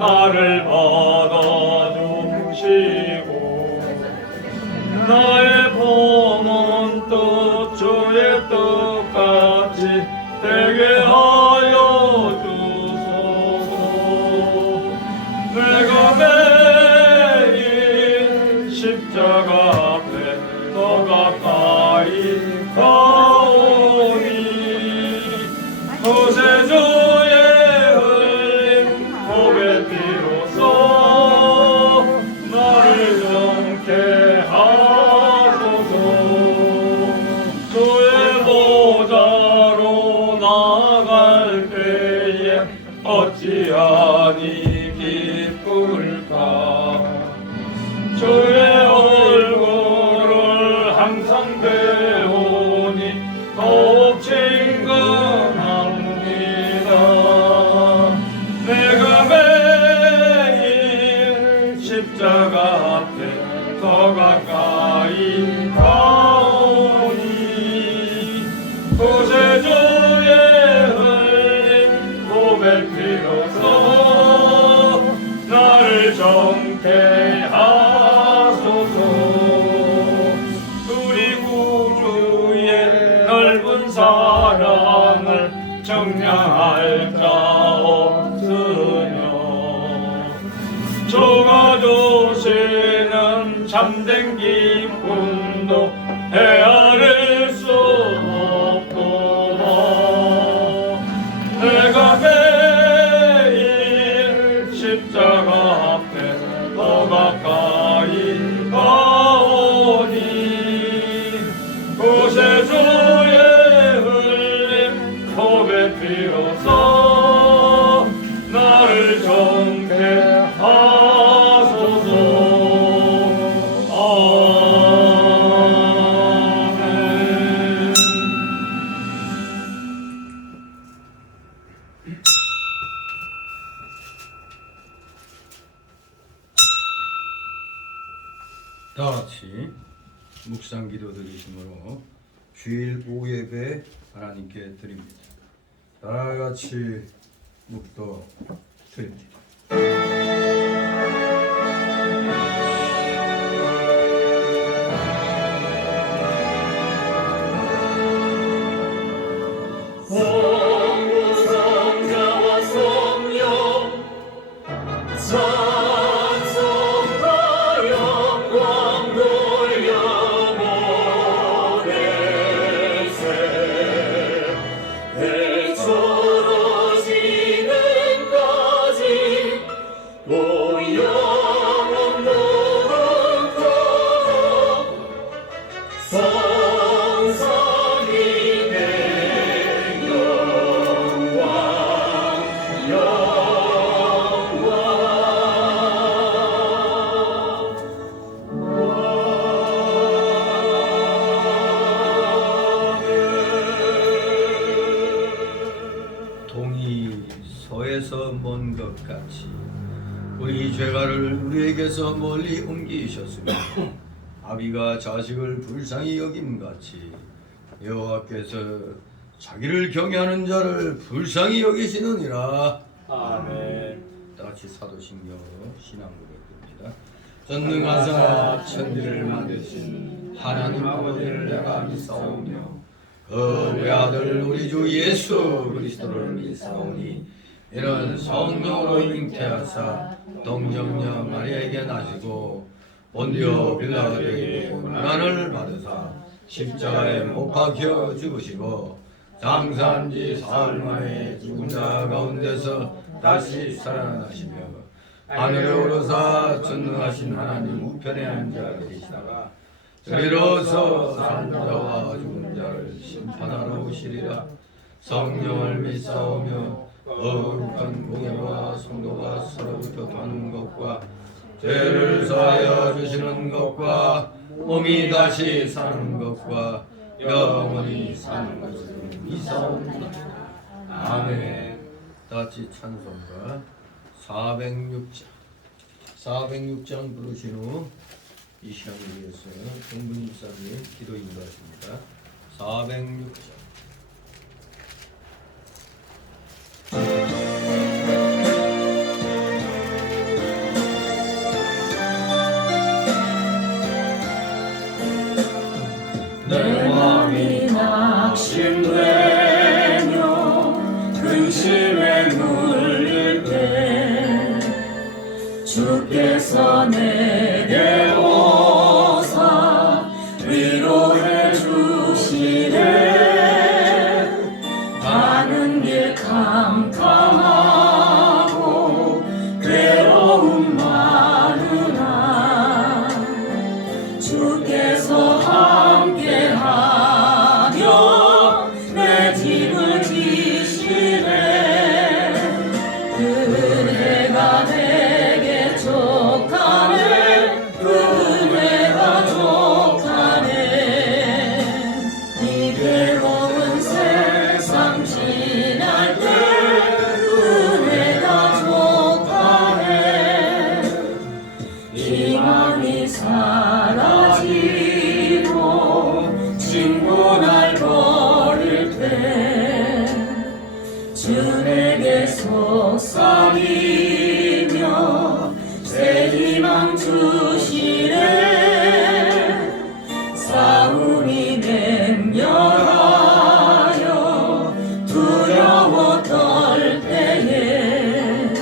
나를 받아주시고 나의 몸은 또 주의 뜻같이 되게 하여 주소서. 내가 매일 십자가 앞에 더 가까이 가오니 구세주의 흘린 복의 피로써 나를 정케 하소서. 주의 보좌로 나갈 때에 어찌하니 기쁠까. 주의 얼굴을 항상 배우니 더욱 친근합니다. 내가 매일 십자가 앞에 더 가까이 가오니 구세주의 흘린 보배 피로써 나를 정케 하소서. 우리 구주의 넓은 사랑을 정량할 자 없으며 주가 주시는 참된 기쁨도 헤아릴 수 없도다. 내가 매일 십자가 앞에 더 가까이 가오니 구세주의 흘린 복의 피로써 나를 정케 하소서. 아멘. 다 같이 묵상 기도 드리심으로 주일 오후 예배 하나님께 드립니다. 다 같이 묵도 드립니다. 성부성자와 성령 찬송과 영광 돌려보내세. 대초로 지금까지 또 영원 무궁토록 성삼위 내 영광 동이 서에서 먼 것 같이 우리 죄가를 우리에게서 멀리 옮기셨으며 아비가 자식을 불쌍히 여김같이 여호와께서 자기를 경외하는 자를 불쌍히 여기시느니라. 아멘. 다같이 사도신경 신앙 고백입니다. 전능하사 천지를 만드신 하나님 아버지를 내가 믿사오며 그 외아들 우리 주 예수 그리스도를 믿사오니 이는 성령으로 잉태하사 동정녀 마리아에게 나시고 본디오 빌라도에게 고난을 받으사 십자가에 못 박혀 죽으시고 장사한 지 사흘 만에 죽은 자 가운데서 다시 살아나시며 하늘에 오르사 전능하신 하나님 우편에 앉아 계시다가 저리로서 산 자와 죽은 자를 심판하러 오시리라. 성령을 믿사오며 거룩한 공예와 성도가 서로부터 도는 것과 죄를 사하여 주시는 것과 몸이 다시 사는 것과 영원히 사는 것을 믿사옵니다. 아멘. 다같이 찬송가 406장 부르신 후 이 시간을 위해서 정부님 목사님 기도 인도하십니다. 406장. 주께서 내게 오사 위로해 주시네. 가는 길 캄캄하고 괴로움 많으나 주께서 함께하며 내 짐을 지시네. 그네가 내게 족하네. 그네가 족하네. 이 괴로운 세상 지날 때 그네가 족하네. 희망이 사라지고 친구 날 버릴 때 주 내게 속삭이며 새 희망 주시네. 싸움이 맹렬하여 두려워 떨 때에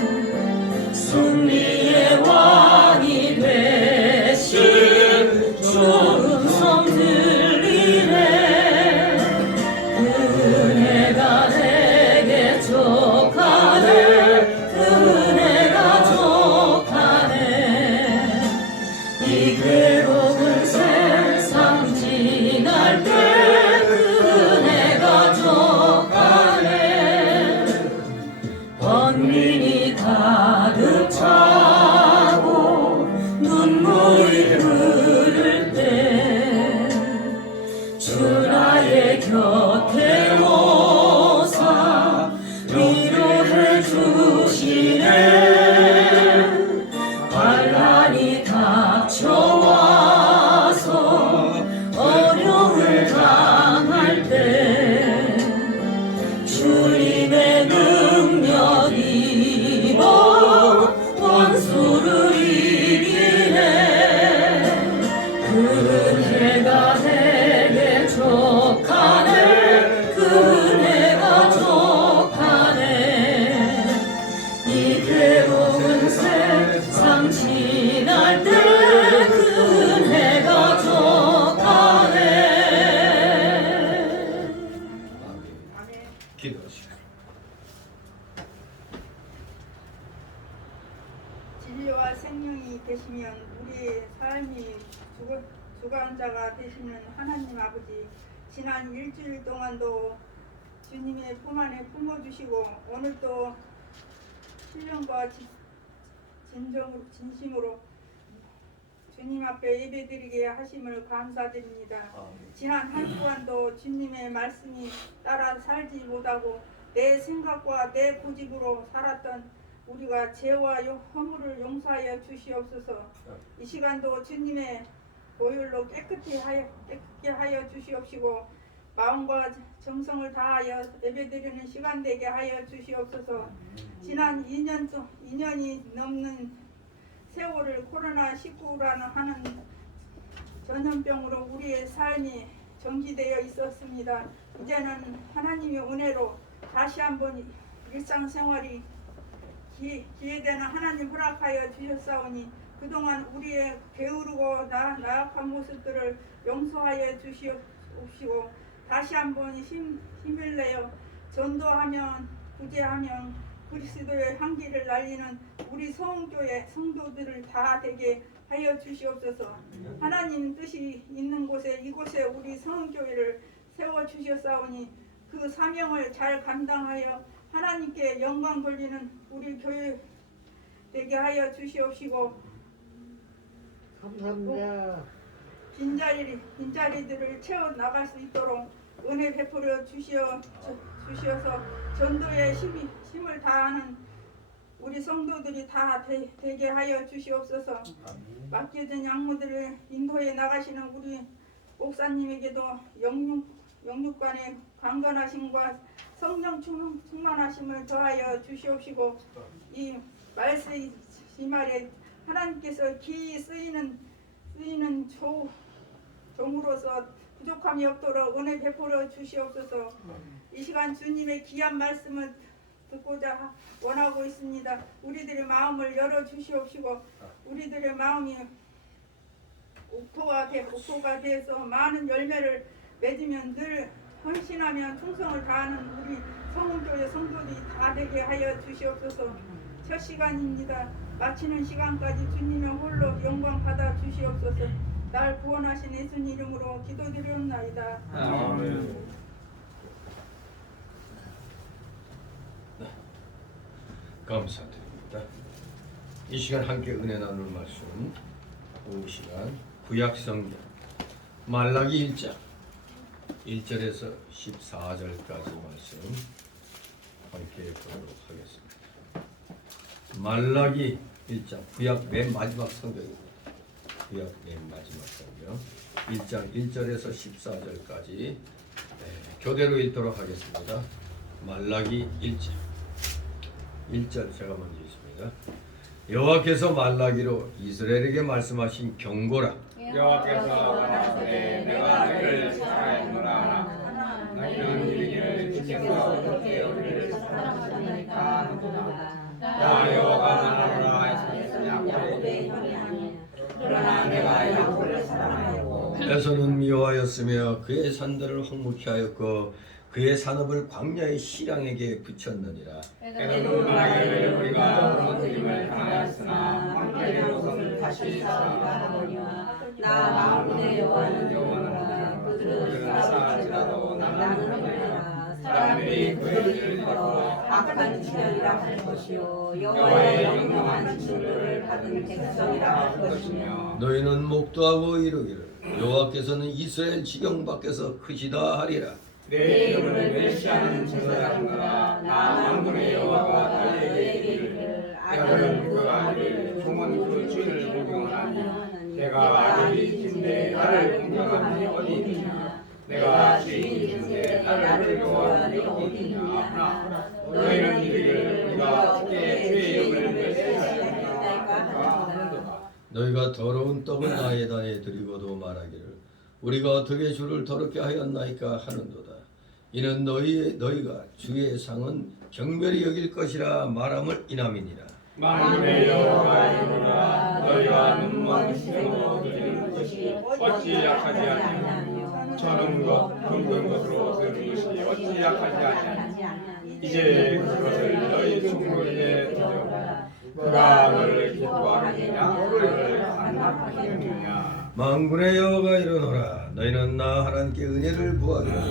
승리의 왕이 되신 주 음성 들리네. 그네가 내게 족하네. 그네가 족하네. 이 괴로운 세상 지날 때 그네가 족하네. 번민이 가득 차고 눈물이 흐를 때 주 나의 곁에 오사 위로해 주시네. 환난이 닥쳐와서 어려움을 당할 때 주님의 능력 입어 원수를 이기네. 그네가 내게 족하네. 그네가 족하네. 이 괴로운 세상 지날 때 그네가 족하네. 기도하시고. 진리와 생명이 되시면 우리의 삶이 주관자가 되시는 하나님 아버지, 지난 일주일 동안도 주님의 품 안에 품어주시고 오늘도 신령과 진심으로 주님 앞에 예배드리게 하심을 감사드립니다. 지난 한 주간도 주님의 말씀이 따라 살지 못하고 내 생각과 내 고집으로 살았던 우리가 죄와 허물을 용서하여 주시옵소서. 이 시간도 주님의 보혈로 깨끗게 하여 주시옵시고 마음과 정성을 다하여 예배드리는 시간 되게 하여 주시옵소서. 지난 2년이 넘는 세월을 코로나19라는 하는 전염병으로 우리의 삶이 정지되어 있었습니다. 이제는 하나님의 은혜로 다시 한번 일상생활이 기회되는 하나님 허락하여 주셨사오니 그동안 우리의 게으르고 나약한 모습들을 용서하여 주시옵시고 다시 한번 힘을 내어 전도하면 구제하면 그리스도의 향기를 날리는 우리 성교회 성도들을 다 되게 하여 주시옵소서. 하나님 뜻이 있는 곳에 이곳에 우리 성교회를 세워 주셨사오니 그 사명을 잘 감당하여 하나님께 영광 돌리는 우리 교회 되게 하여 주시옵시고 감사합니다. 빈자리들을 채워 나갈 수 있도록 은혜 베풀어 주시어서 전도에 힘을 다하는 우리 성도들이 다 되게 하여 주시옵소서. 맡겨진 양무들을 인도해 나가시는 우리 목사님에게도 영육간의 강건하심과 성령 충만하심을 더하여 주시옵시고 이 말씀 이 말에 하나님께서 기이 쓰이는 종으로서 부족함이 없도록 은혜 베풀어 주시옵소서. 이 시간 주님의 귀한 말씀을 듣고자 원하고 있습니다. 우리들의 마음을 열어 주시옵시고 우리들의 마음이 옥토가 돼서 많은 열매를 맺으면 늘 헌신하며 충성을 다하는 우리 성운교회 성도들이 다 되게 하여 주시옵소서. 첫 시간입니다. 마치는 시간까지 주님의 홀로 영광 받아 주시옵소서. 날 구원하신 예수님 이름으로 기도드리옵나이다. 아멘. 감사드립니다. 이 시간 함께 은혜 나눌 말씀 오후 시간 구약성경 말라기 1장 1절에서 14절까지 말씀 함께 보도록 하겠습니다. 말라기 1장 구약 맨 마지막 성경입니다. 구약 맨 마지막 성경 1장 1절에서 14절까지 교대로 읽도록 하겠습니다. 말라기 1장 1절 제가 먼저 읽습니다. 여호와께서 말라기로 이스라엘에게 말씀하신 경고라. 여호와께서 말하시되 내가 너희를 사랑하노라. 너희는 이르기를 주께서 어떻게 우리를 사랑하시나이까 하는도다. 나 여호와가 말하노라 야곱의 형이 아니야. 그러나 내가 야곱을 사랑하였고 에서는 미워하였으며 그의 산들을 황무케 하였고 그의 산업을 광야의 시랑에게 붙였느니라. 에돔 나라를 우리가 무너뜨림을 당하였으나 황폐의 노선을 다시 쌓으리라 하거니와 나 만군의 여호와는 여호와라. 그들은 쌓을지라도 나는 없느니라. 사람들이 그의 길을 걸어 악한 지형이라 할 것이요 여호와의 영영한 징조를 받은 백성이라 할 것이며 너희는 목도하고 이르기를 여호와께서는 이스라엘 지경 밖에서 크시다 하리라. 내 이름을 멸시하는 제사장들아 나 만군의 여호와가 너희에게 이르기를 아들은 그 아들을 종은 그 주인을 공경하니 내가 아들이 있는데 나를 공경하니 어디 있느냐 내가 주인이 있는데 나를 두려워하니 어디 있느냐 하나 너희는 이르기를 우리가 어떻게 주의 이름을 멸시하였나이까 하는도다. 너희가 더러운 떡을 나의 단에 드리고도 말하기를 우리가 어떻게 주를 더럽게 하였나이까 하는도다. 이는 너희가 주의 상은 경멸히 여길 것이라 말함을 인함이니라. 만군의 여호와가 이르노라 너희가 눈먼 시선으로 드리는 것이 어찌 약하지 아니하며 저는 것 굵은 것으로 드리는 것이 어찌 약하지 아니하며 이제 그것을 너희 충고에 드려 그가 너를 기뻐하느냐 너를 간납하겠느냐. 만군의 여호와가 이르노라 너희는 나 하나님께 은혜를 구하기를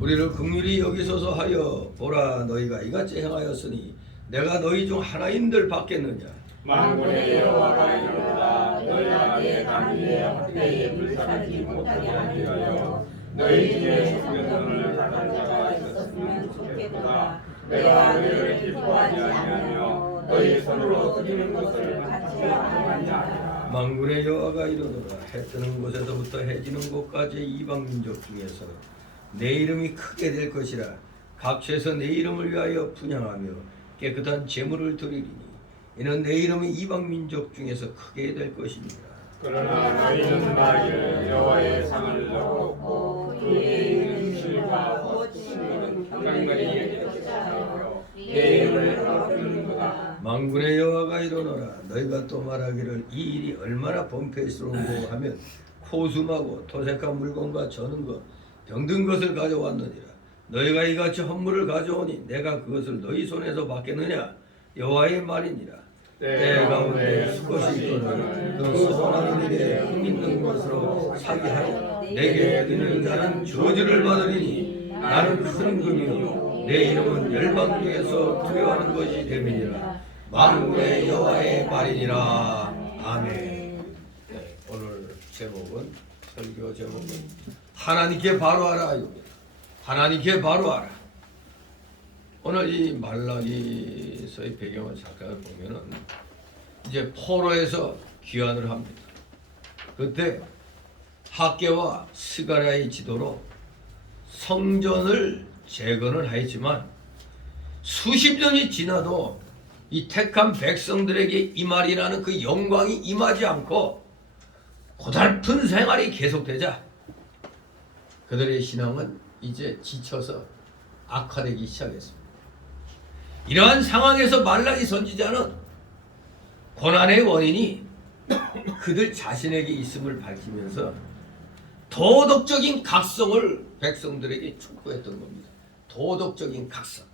우리를 긍휼히 여기소서 하여 보라. 너희가 이같이 행하였으니 내가 너희 중 하나인들 받겠느냐. 만군의 여호와가 이르노라 너희가 내 단 위에 헛되이 물살지 못하게 하기 위하여 너희 중에 속견을 받은 자가 있었으면 좋겠도다. 내가 너희를 기뻐하지 아니하며 너희 손으로 드리는 것을 받지 아니하냐. 만군의 여호와가 이르노라 해 뜨는 곳에서부터 해 지는 곳까지 이방 민족 중에서 내 이름이 크게 될 것이라. 각처에서 내 이름을 위하여 분향하며 깨끗한 제물을 드리리니 이는 내 이름이 이방 민족 중에서 크게 될 것입니다. 그러나 너희는 말기를 여호와의 상을 얻고 그에 있는 실과 헛신은 경건히 여기시며 내 이름을 거두는도다. 만군의 여호와가 이르노라 너희가 또 말하기를 이 일이 얼마나 범패스러운고 하면 코숨하고 토색한 물건과 저는 것 병든 것을 가져왔느니라. 너희가 이같이 헌물을 가져오니 내가 그것을 너희 손에서 받겠느냐. 여호와의 말이니라. 때 가운데 수컷이 있거늘 그 소원하는 일에 흠있는 것으로 사기하여 내게 드리는 자는 저주를 받으리니 나는 큰 금이요 내 이름은 열방 중에서 두려워하는 것이 됨이니라. 만군의 여호와의 말이니라. 아멘. 네, 오늘 제목은 설교 제목은 하나님께 바로 하라입니다. 하나님께 바로 하라. 오늘 이 말라기서의 배경을 잠깐 보면은 이제 포로에서 귀환을 합니다. 그때 학개와 스가랴의 지도로 성전을 재건을 하였지만 수십 년이 지나도 이 택한 백성들에게 이 말이라는 그 영광이 임하지 않고 고달픈 생활이 계속되자 그들의 신앙은 이제 지쳐서 악화되기 시작했습니다. 이러한 상황에서 말라기 선지자는 고난의 원인이 그들 자신에게 있음을 밝히면서 도덕적인 각성을 백성들에게 촉구했던 겁니다. 도덕적인 각성.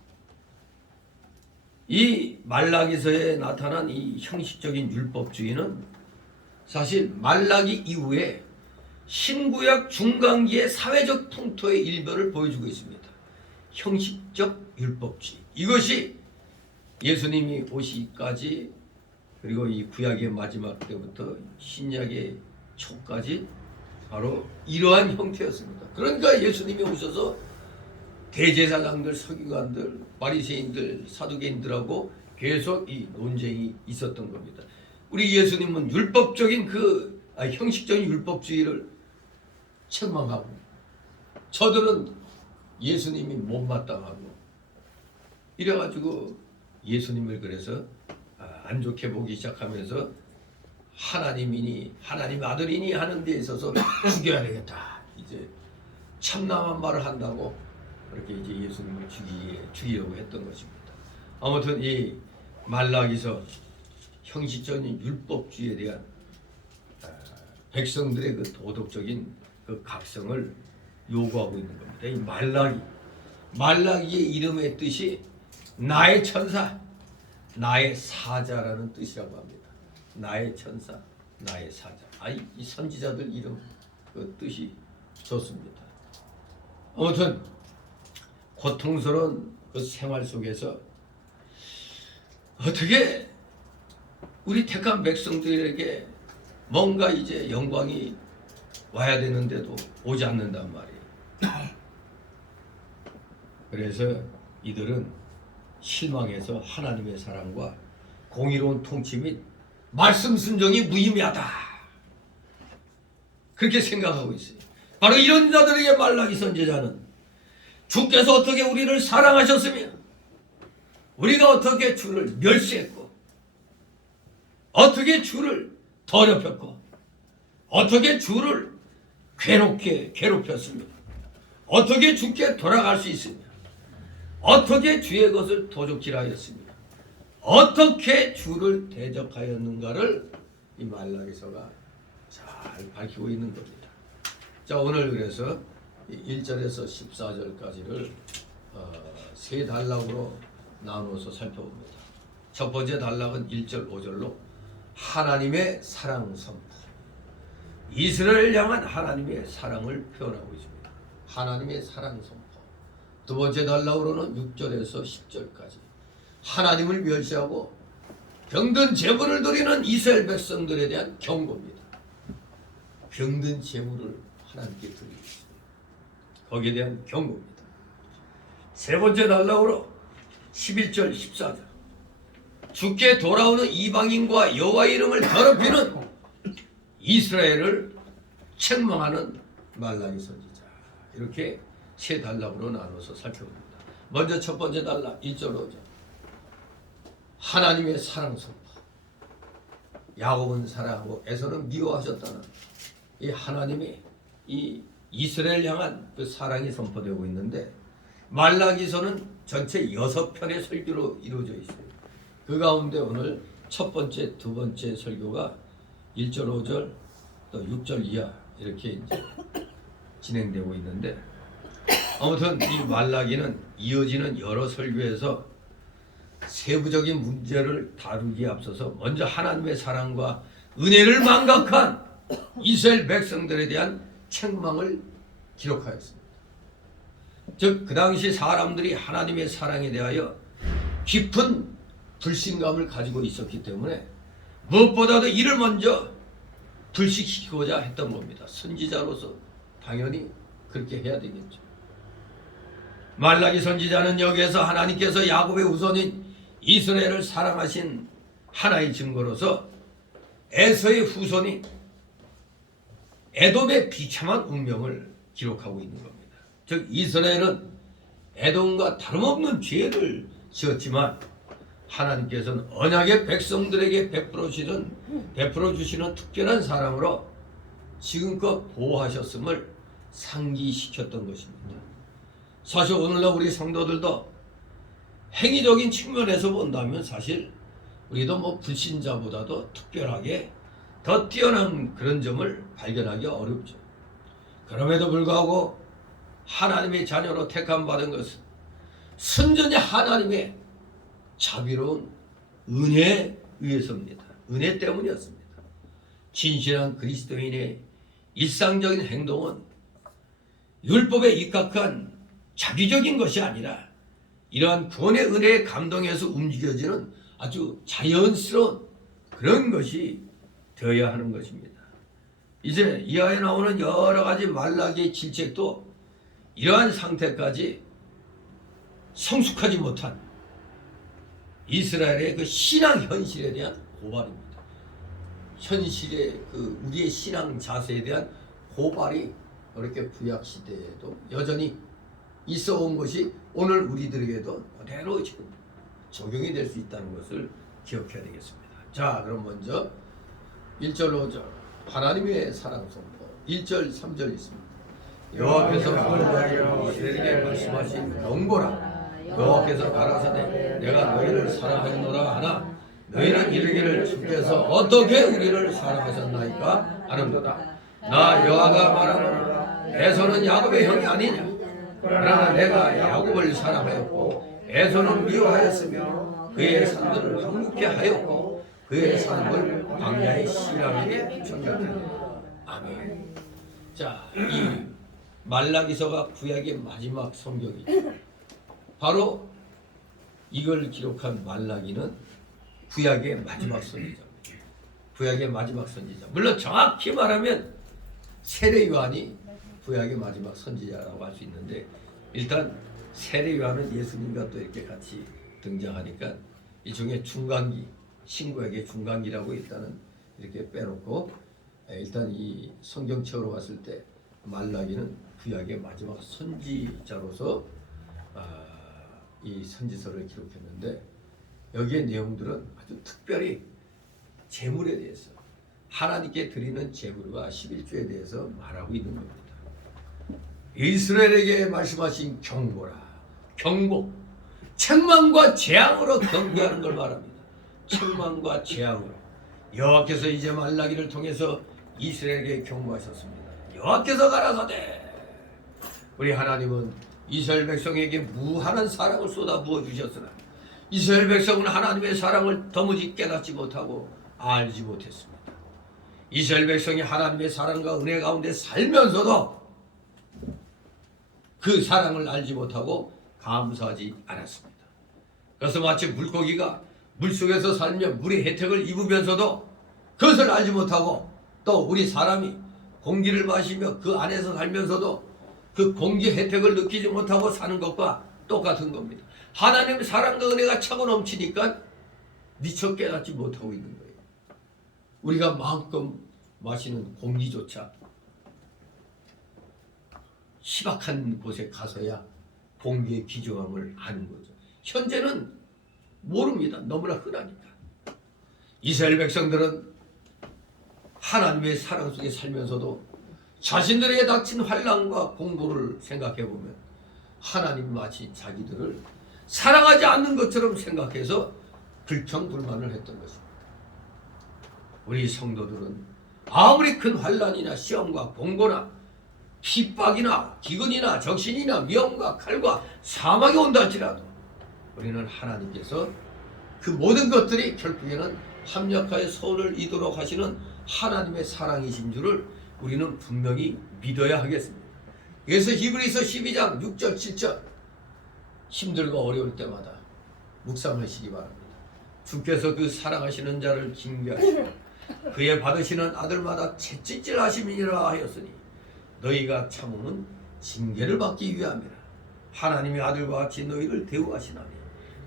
이 말라기서에 나타난 이 형식적인 율법주의는 사실 말라기 이후에 신구약 중간기의 사회적 풍토의 일별을 보여주고 있습니다. 형식적 율법주의. 이것이 예수님이 오시기까지 그리고 이 구약의 마지막 때부터 신약의 초까지 바로 이러한 형태였습니다. 그러니까 예수님이 오셔서 대제사장들, 서기관들, 바리새인들, 사두개인들하고 계속 이 논쟁이 있었던 겁니다. 우리 예수님은 율법적인 형식적인 율법주의를 책망하고 저들은 예수님이 못마땅하고 이래가지고 예수님을 그래서 안 좋게 보기 시작하면서 하나님이니 하나님 아들이니 하는 데 있어서 죽여야 되겠다. 이제 참남한 말을 한다고 그렇게 이제 예수님을 죽이려고 했던 것입니다. 아무튼 이 말라기서 형식적인 율법주의에 대한 백성들의 그 도덕적인 그 각성을 요구하고 있는 겁니다. 이 말라기의 이름의 뜻이 나의 천사, 나의 사자라는 뜻이라고 합니다. 나의 천사, 나의 사자. 이 선지자들 이름 그 뜻이 좋습니다. 아무튼 고통스러운 그 생활 속에서 어떻게 우리 택한 백성들에게 뭔가 이제 영광이 와야 되는데도 오지 않는단 말이에요. 그래서 이들은 실망해서 하나님의 사랑과 공의로운 통치 및 말씀 순종이 무의미하다. 그렇게 생각하고 있어요. 바로 이런 자들에게 말라기 선지자는 주께서 어떻게 우리를 사랑하셨으며 우리가 어떻게 주를 멸시했고 어떻게 주를 더럽혔고 어떻게 주를 괴롭게 괴롭혔으며 어떻게 주께 돌아갈 수 있으며 어떻게 주의 것을 도적질하였으며 어떻게 주를 대적하였는가를 이 말라기서가 잘 밝히고 있는 겁니다. 자, 오늘 그래서 1절에서 14절까지를 세 단락으로 나누어서 살펴봅니다. 첫 번째 단락은 1절 5절로 하나님의 사랑 선포, 이스라엘을 향한 하나님의 사랑을 표현하고 있습니다. 하나님의 사랑 선포. 두 번째 단락으로는 6절에서 10절까지 하나님을 멸시하고 병든 제물을 드리는 이스라엘 백성들에 대한 경고입니다. 병든 제물을 하나님께 드리고 있습니다. 거기에 대한 경고입니다. 세 번째 단락으로 11절 14절 주께 돌아오는 이방인과 여호와 이름을 더럽히는 이스라엘을 책망하는 말라기 선지자. 이렇게 세 단락으로 나눠서 살펴봅니다. 먼저 첫 번째 단락 1절 5절 하나님의 사랑 선포. 야곱은 사랑하고 에서는 미워하셨다는 이 하나님이 이 이스라엘 향한 그 사랑이 선포되고 있는데 말라기서는 전체 6편의 설교로 이루어져 있어요. 그 가운데 오늘 첫 번째, 두 번째 설교가 1절 5절 또 6절 이하 이렇게 이제 진행되고 있는데 아무튼 이 말라기는 이어지는 여러 설교에서 세부적인 문제를 다루기에 앞서서 먼저 하나님의 사랑과 은혜를 망각한 이스라엘 백성들에 대한 책망을 기록하였습니다. 즉 그 당시 사람들이 하나님의 사랑에 대하여 깊은 불신감을 가지고 있었기 때문에 무엇보다도 이를 먼저 불식시키고자 했던 겁니다. 선지자로서 당연히 그렇게 해야 되겠죠. 말라기 선지자는 여기에서 하나님께서 야곱의 우선인 이스라엘을 사랑하신 하나의 증거로서 에서의 후손인 에돔의 비참한 운명을 기록하고 있는 겁니다. 즉 이스라엘은 에돔과 다름없는 죄를 지었지만 하나님께서는 언약의 백성들에게 베풀어 주시는 특별한 사랑으로 지금껏 보호하셨음을 상기시켰던 것입니다. 사실 오늘날 우리 성도들도 행위적인 측면에서 본다면 사실 우리도 뭐 불신자보다도 특별하게 더 뛰어난 그런 점을 발견하기 어렵죠. 그럼에도 불구하고 하나님의 자녀로 택함받은 것은 순전히 하나님의 자비로운 은혜에 의해서입니다. 은혜 때문이었습니다. 진실한 그리스도인의 일상적인 행동은 율법에 입각한 자기적인 것이 아니라 이러한 구원의 은혜에 감동해서 움직여지는 아주 자연스러운 그런 것이 되어야 하는 것입니다. 이제 이하에 나오는 여러 가지 말라기의 질책도 이러한 상태까지 성숙하지 못한 이스라엘의 그 신앙 현실에 대한 고발입니다. 현실의 그 우리의 신앙 자세에 대한 고발이 그렇게 구약 시대에도 여전히 있어 온 것이 오늘 우리들에게도 그대로 지금 적용이 될 수 있다는 것을 기억해야 되겠습니다. 자, 그럼 먼저 1절 5절 하나님의 사랑 선포 1절 3절 있습니다. 여호와께서 말하여 이스라엘에게 말씀하신 경고라. 여호와께서 가라사대 내가 너희를 사랑하노라 하나 너희는 이르기를 주께서 어떻게 우리를 사랑하셨나이까 하는도다. 나 여호와가 말하노라 에서는 야곱의 형이 아니냐. 그러나 내가 야곱을 사랑하였고 에서는 미워하였으며 그의 산들을 황무케 하였고 그의 산을 광야의 시람에게 전가하였다. 아멘. 자, 이 말라기서가 구약의 마지막 성경이죠. 바로 이걸 기록한 말라기는 구약의 마지막 선지자입니다. 구약의 마지막 선지자. 물론 정확히 말하면 세례 요한이 구약의 마지막 선지자라고 할 수 있는데 일단 세례 요한은 예수님과 또 이렇게 같이 등장하니까 이 중에 중간기, 신구약의 중간기라고 일단은 이렇게 빼놓고 일단 이 성경책으로 봤을 때 말라기는 구약의 마지막 선지자로서 이 선지서를 기록했는데 여기에 내용들은 아주 특별히 제물에 대해서 하나님께 드리는 제물과 11조에 대해서 말하고 있는 겁니다. 이스라엘에게 말씀하신 경고라. 경고. 책망과 재앙으로 경고하는 걸 말합니다. 책망과 재앙으로. 여호와께서 이제 말라기를 통해서 이스라엘에게 경고하셨습니다. 여호와께서 가라사대 우리 하나님은 이스라엘 백성에게 무한한 사랑을 쏟아부어 주셨으나 이스라엘 백성은 하나님의 사랑을 도무지 깨닫지 못하고 알지 못했습니다. 이스라엘 백성이 하나님의 사랑과 은혜 가운데 살면서도 그 사랑을 알지 못하고 감사하지 않았습니다. 그래서 마치 물고기가 물속에서 살며 물의 혜택을 입으면서도 그것을 알지 못하고 또 우리 사람이 공기를 마시며 그 안에서 살면서도 그 공기 혜택을 느끼지 못하고 사는 것과 똑같은 겁니다. 하나님의 사랑과 은혜가 차고 넘치니까 미처 깨닫지 못하고 있는 거예요. 우리가 마음껏 마시는 공기조차 희박한 곳에 가서야 공기의 귀중함을 아는 거죠. 현재는 모릅니다. 너무나 흔하니까. 이스라엘 백성들은 하나님의 사랑 속에 살면서도 자신들에게 닥친 환난과 공고를 생각해 보면 하나님 마치 자기들을 사랑하지 않는 것처럼 생각해서 불평불만을 했던 것입니다. 우리 성도들은 아무리 큰 환난이나 시험과 공고나 핍박이나 기근이나 적신이나 위험과 칼과 사망이 온다 할지라도 우리는 하나님께서 그 모든 것들이 결국에는 합력하여 선을 이루도록 하시는 하나님의 사랑이신 줄을 우리는 분명히 믿어야 하겠습니다. 그래서 히브리서 12장 6절 7절 힘들고 어려울 때마다 묵상하시기 바랍니다. 주께서 그 사랑하시는 자를 징계하시고 그의 받으시는 아들마다 채찍질 하심이니라 하였으니 너희가 참음은 징계를 받기 위함이라. 하나님의 아들과 같이 너희를 대우하시나니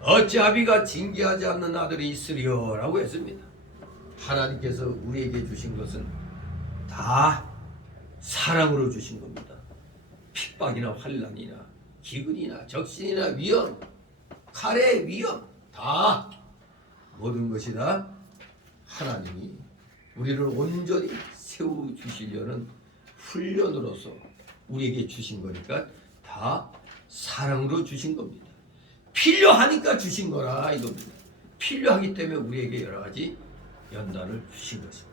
어찌 아비가 징계하지 않는 아들이 있으리요 라고 했습니다. 하나님께서 우리에게 주신 것은 다 사랑으로 주신 겁니다. 핍박이나 환난이나 기근이나 적신이나 위험, 칼의 위험 다 모든 것이 다 하나님이 우리를 온전히 세워주시려는 훈련으로서 우리에게 주신 거니까 다 사랑으로 주신 겁니다. 필요하니까 주신 거라 이겁니다. 필요하기 때문에 우리에게 여러 가지 연단을 주신 것입니다.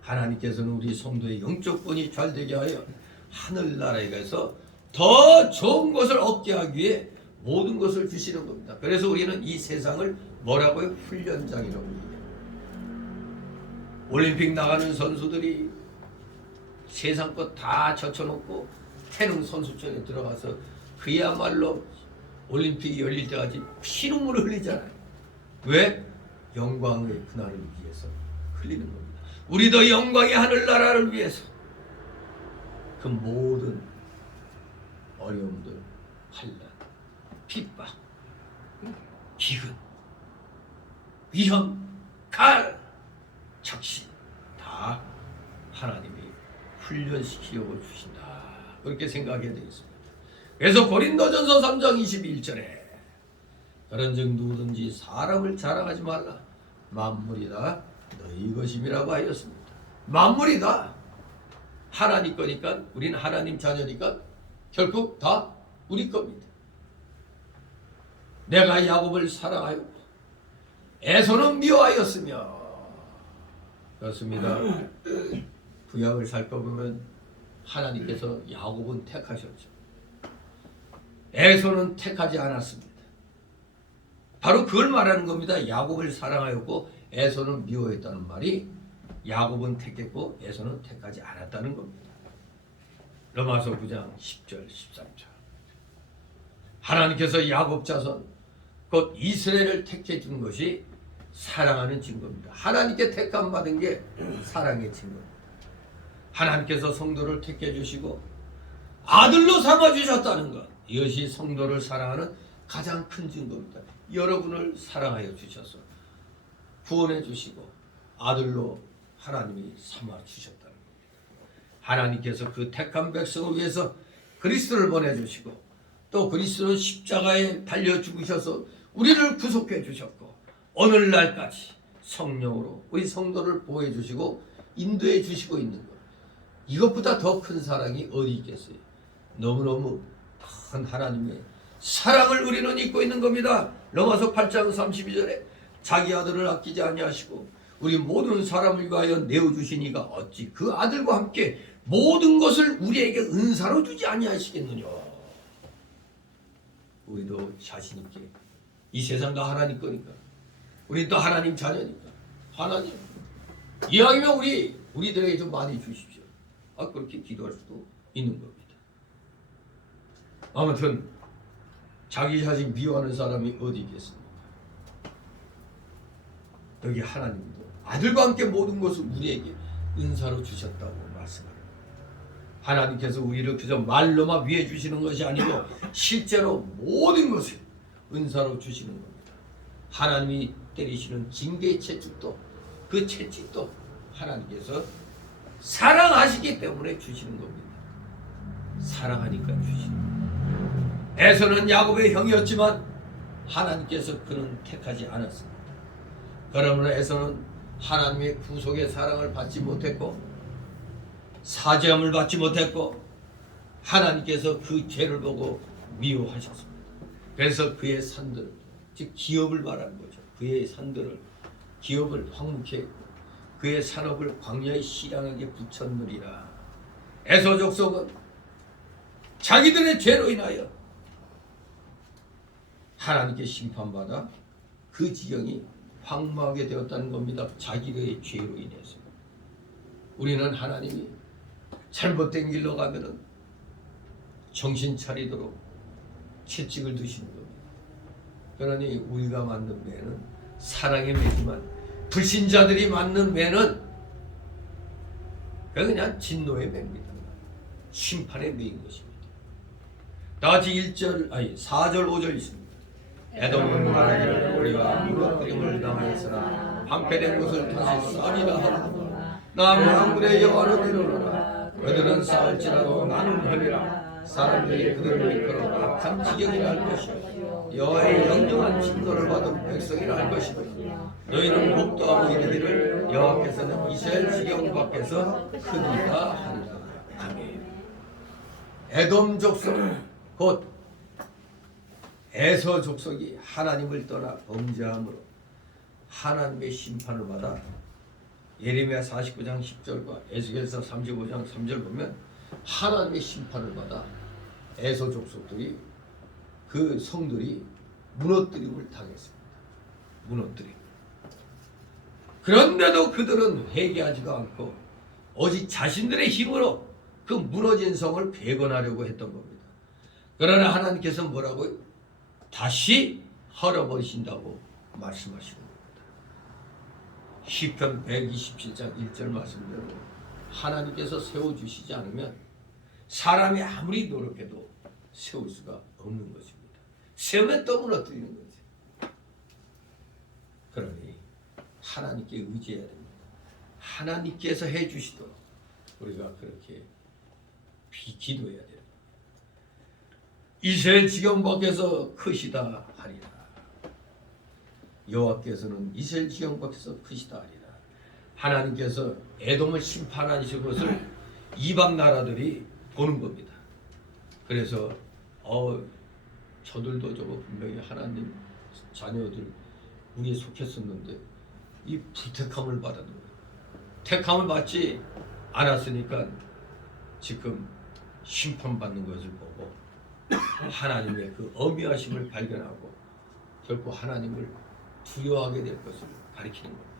하나님께서는 우리 성도의 영적권이 잘 되게 하여 하늘나라에 가서 더 좋은 것을 얻게 하기 위해 모든 것을 주시는 겁니다. 그래서 우리는 이 세상을 뭐라고요? 훈련장이라고 얘기해요. 올림픽 나가는 선수들이 세상 것 다 젖혀놓고 태릉 선수촌에 들어가서 그야말로 올림픽이 열릴 때까지 피눈물을 흘리잖아요. 왜? 영광의 그날을 위해서 흘리는 겁니다. 우리도 영광의 하늘나라를 위해서 그 모든 어려움들, 환난, 핍박, 기근, 위험, 칼, 적신 다 하나님이 훈련시키려고 주신다. 그렇게 생각해야 되겠습니다. 그래서 고린도전서 3장 21절에 그런즉 누구든지 사람을 자랑하지 말라. 만물이 다 너희 것임이라고 하였습니다. 만물이 다 하나님 거니까, 우리는 하나님 자녀니까 결국 다 우리 겁니다. 내가 야곱을 사랑하였고 에서는 미워하였으며, 그렇습니다. 구약을 살펴보면 하나님께서 야곱은 택하셨죠. 에서는 택하지 않았습니다. 바로 그걸 말하는 겁니다. 야곱을 사랑하였고 에서는 미워했다는 말이 야곱은 택했고 에서는 택하지 않았다는 겁니다. 로마서 9장 10절 13절. 하나님께서 야곱 자손 곧 이스라엘을 택해 준 것이 사랑하는 증거입니다. 하나님께 택함 받은 게 사랑의 증거입니다. 하나님께서 성도를 택해 주시고 아들로 삼아 주셨다는 것, 이것이 성도를 사랑하는 가장 큰 증거입니다. 여러분을 사랑하여 주셔서 구원해 주시고 아들로 하나님이 삼아 주셨다는 겁니다. 하나님께서 그 택한 백성을 위해서 그리스도를 보내주시고 또 그리스도 십자가에 달려 죽으셔서 우리를 구속해 주셨고 오늘날까지 성령으로 우리 성도를 보호해 주시고 인도해 주시고 있는 것, 이것보다 더 큰 사랑이 어디 있겠어요? 너무너무 큰 하나님의 사랑을 우리는 잊고 있는 겁니다. 로마서 8장 32절에 자기 아들을 아끼지 아니하시고 우리 모든 사람을 위하여 내어주시니가 어찌 그 아들과 함께 모든 것을 우리에게 은사로 주지 아니하시겠느냐. 우리도 자신 있게 이 세상 다 하나님 거니까, 우리 또 하나님 자녀니까 하나님 이왕이면 우리들에게 좀 많이 주십시오. 그렇게 기도할 수도 있는 겁니다. 아무튼 자기 자신 미워하는 사람이 어디 있겠습니까? 여기 하나님도 아들과 함께 모든 것을 우리에게 은사로 주셨다고 말씀합니다. 하나님께서 우리를 그저 말로만 위해 주시는 것이 아니고 실제로 모든 것을 은사로 주시는 겁니다. 하나님이 때리시는 징계의 채찍도, 그 채찍도 하나님께서 사랑하시기 때문에 주시는 겁니다. 사랑하니까 주시는 겁니다. 에서는 야곱의 형이었지만 하나님께서 그는 택하지 않았습니다. 그러므로 에서는 하나님의 구속의 사랑을 받지 못했고 사죄함을 받지 못했고 하나님께서 그 죄를 보고 미워하셨습니다. 그래서 그의 산들, 즉 기업을 말하는 거죠. 그의 산들을, 기업을 황무케 했고 그의 산업을 광야의 시량에게 붙였느니라. 에서 족속은 자기들의 죄로 인하여 하나님께 심판받아 그 지경이 황무하게 되었다는 겁니다. 자기들의 죄로 인해서. 우리는 하나님이 잘못된 길로 가면은 정신 차리도록 채찍을 드시는 겁니다. 그러니 우리가 맞는 매는 사랑의 매지만 불신자들이 맞는 매는 그냥 진노의 매입니다. 심판의 매인 것입니다. 다같이 4절 5절 있습니다. 에돔은 말하기를 우리가 무너뜨림을 당하였으나 방패된 것을 다시 쌓으리라 하고 나 만군의 여호와는 이르노라. 그들은 쌓을지라도 나는 허리라. 사람들이 그들을 이끌어 악한 지경이라 할 것이요 여호와의 영영한 진노를 받은 백성이라 할 것이며 너희는 목도하고 이르기를 여호와께서는 이스라엘 지경 밖에서 크니까 하리라. 아멘. 에돔 족속 곧 에서 족속이 하나님을 떠나 범죄함으로 하나님의 심판을 받아 예레미야 49장 10절과 에스겔서 35장 3절 보면 하나님의 심판을 받아 에서 족속들이 그 성들이 무너뜨림을 당했습니다. 무너뜨림. 그런데도 그들은 회개하지도 않고 오직 자신들의 힘으로 그 무너진 성을 배건하려고 했던 겁니다. 그러나 하나님께서 뭐라고요? 다시 헐어버리신다고 말씀하시는 겁니다. 시편 127장 1절 말씀대로 하나님께서 세워주시지 않으면 사람이 아무리 노력해도 세울 수가 없는 것입니다. 세우면 또 무너뜨리는 거죠. 그러니 하나님께 의지해야 됩니다. 하나님께서 해주시도록 우리가 그렇게 기도해야 돼요. 이스라엘 지경 밖에서 크시다 하리라. 여호와께서는 이스라엘 지경 밖에서 크시다 하리라. 하나님께서 에돔을 심판하실 것을 이방 나라들이 보는 겁니다. 그래서 저들도 저거 분명히 하나님 자녀들 우리에 속했었는데 이 불택함을 받았는 거예요. 택함을 받지 않았으니까 지금 심판받는 것을 보고 하나님의 그 어미하심을 발견하고 결코 하나님을 두려워하게 될 것을 가리키는 겁니다.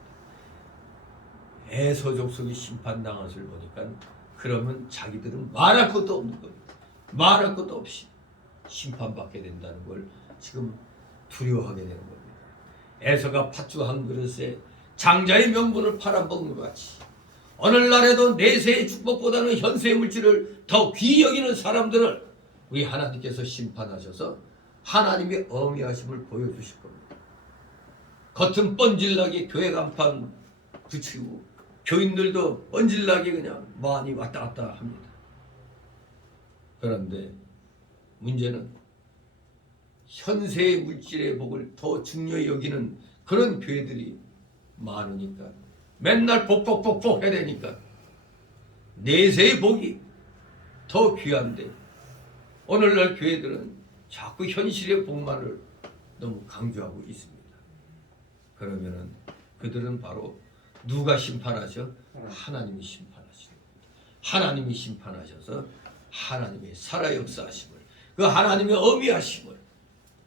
에서 족속이 심판당한 것을 보니까 그러면 자기들은 말할 것도 없는 겁니다. 말할 것도 없이 심판받게 된다는 걸 지금 두려워하게 되는 겁니다. 에서가 팥죽 한 그릇에 장자의 명분을 팔아먹는 것 같이 오늘날에도 내세의 축복보다는 현세의 물질을 더 귀히 여기는 사람들을 우리 하나님께서 심판하셔서 하나님의 어미하심을 보여주실 겁니다. 겉은 뻔질나게 교회 간판 붙이고 교인들도 뻔질나게 그냥 많이 왔다 갔다 합니다. 그런데 문제는 현세의 물질의 복을 더 중요히 여기는 그런 교회들이 많으니까 맨날 복복복복 해야 되니까 내세의 복이 더 귀한데 오늘날 교회들은 자꾸 현실의 복만을 너무 강조하고 있습니다. 그러면은 그들은 바로 누가 심판하셔? 하나님이 심판하시는 겁니다. 하나님이 심판하셔서 하나님의 살아 역사하심을 그 하나님의 어미하심을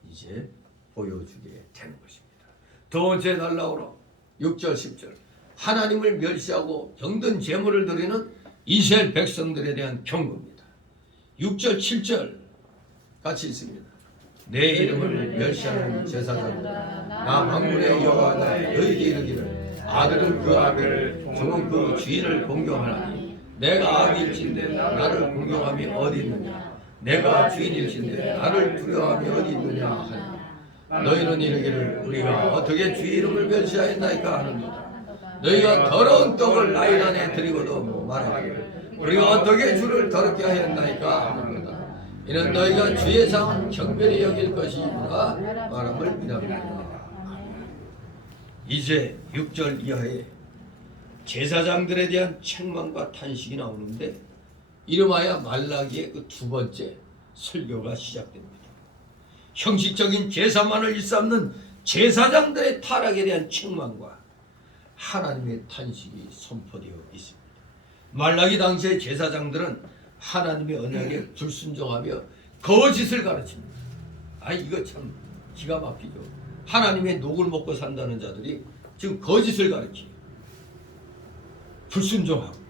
이제 보여주게 되는 것입니다. 두 번째 날라오로 6절 10절 하나님을 멸시하고 병든 제물을 드리는 이스라엘 백성들에 대한 경고입니다. 6절 7절 같이 있습니다. 내 이름을 멸시하는 제사장들아 나 만군의 여호와가 너희에게 이르기를 아들은 그 아비를 종은 그 주인을 공경하나니 내가 아비일진데 나를 공경함이 어디 있느냐 내가 주인일진데 나를 두려워함이 어디 있느냐 하니 너희는 이르기를 우리가 어떻게 주의 이름을 멸시하였나이까 하는도다. 너희가 더러운 떡을 나일 안에 드리고도 말하기를 우리가 어떻게 주를 더럽게 하였나이까 하는도다. 이는 너희가 주의 상은 경배히 여길 것이니라 말함을 미랍니다. 이제 6절 이하에 제사장들에 대한 책망과 탄식이 나오는데 이름하여 말라기의 그 두 번째 설교가 시작됩니다. 형식적인 제사만을 일삼는 제사장들의 타락에 대한 책망과 하나님의 탄식이 선포되어 있습니다. 말라기 당시의 제사장들은 하나님의 언약에 불순종하며 거짓을 가르칩니다. 이거 참 기가 막히죠. 하나님의 녹을 먹고 산다는 자들이 지금 거짓을 가르치고 불순종하고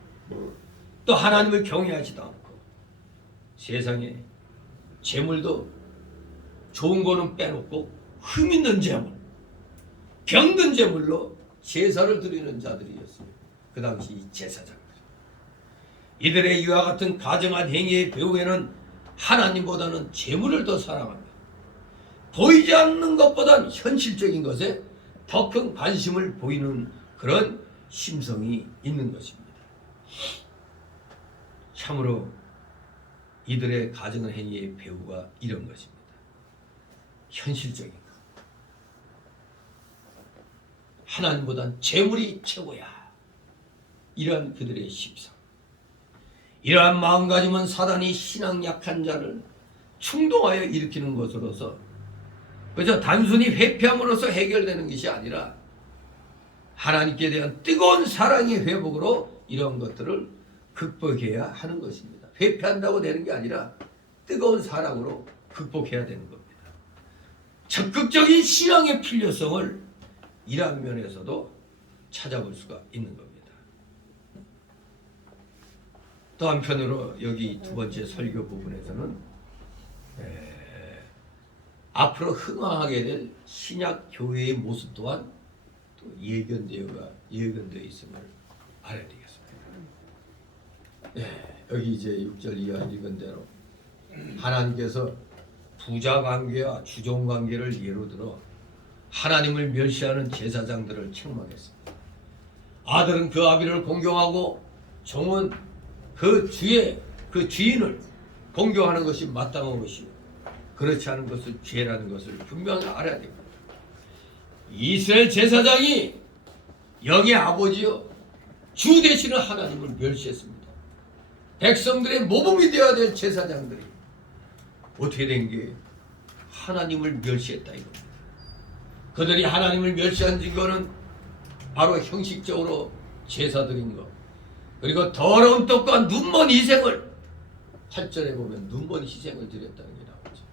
또 하나님을 경외하지도 않고 세상에 재물도 좋은 거는 빼놓고 흠 있는 재물, 병든 재물로 제사를 드리는 자들이었어요. 그 당시 제사장들. 이들의 이와 같은 가정한 행위의 배후에는 하나님보다는 재물을 더 사랑하며 보이지 않는 것보단 현실적인 것에 더 큰 관심을 보이는 그런 심성이 있는 것입니다. 참으로 이들의 가정 행위의 배후가 이런 것입니다. 현실적인 것. 하나님보단 재물이 최고야. 이러한 그들의 심성. 이러한 마음가짐은 사단이 신앙 약한 자를 충동하여 일으키는 것으로서 그저 단순히 회피함으로써 해결되는 것이 아니라 하나님께 대한 뜨거운 사랑의 회복으로 이런 것들을 극복해야 하는 것입니다. 회피한다고 되는 게 아니라 뜨거운 사랑으로 극복해야 되는 겁니다. 적극적인 신앙의 필요성을 이러한 면에서도 찾아볼 수가 있는 겁니다. 또 한편으로 여기 두 번째 설교 부분에서는 앞으로 흥황하게 될 신약 교회의 모습 또한 또 예견되어 있음을 알아야 되겠습니다. 여기 이제 6절 이하 읽은 대로 하나님께서 부자 관계와 주종 관계를 예로 들어 하나님을 멸시하는 제사장들을 책망했습니다. 아들은 그 아비를 공경하고 종은 그 주인을 공경하는 것이 마땅한 것이요 그렇지 않은 것은 죄라는 것을 분명히 알아야 됩니다. 이스라엘 제사장이 영의 아버지요 주 되시는 하나님을 멸시했습니다. 백성들의 모범이 되어야 될 제사장들이 어떻게 된 게 하나님을 멸시했다 이겁니다. 그들이 하나님을 멸시한 증거는 바로 형식적으로 제사 드린 것, 그리고 더러운 떡과 눈먼 희생을 8절에 보면 눈먼 희생을 드렸다는 게 나오죠.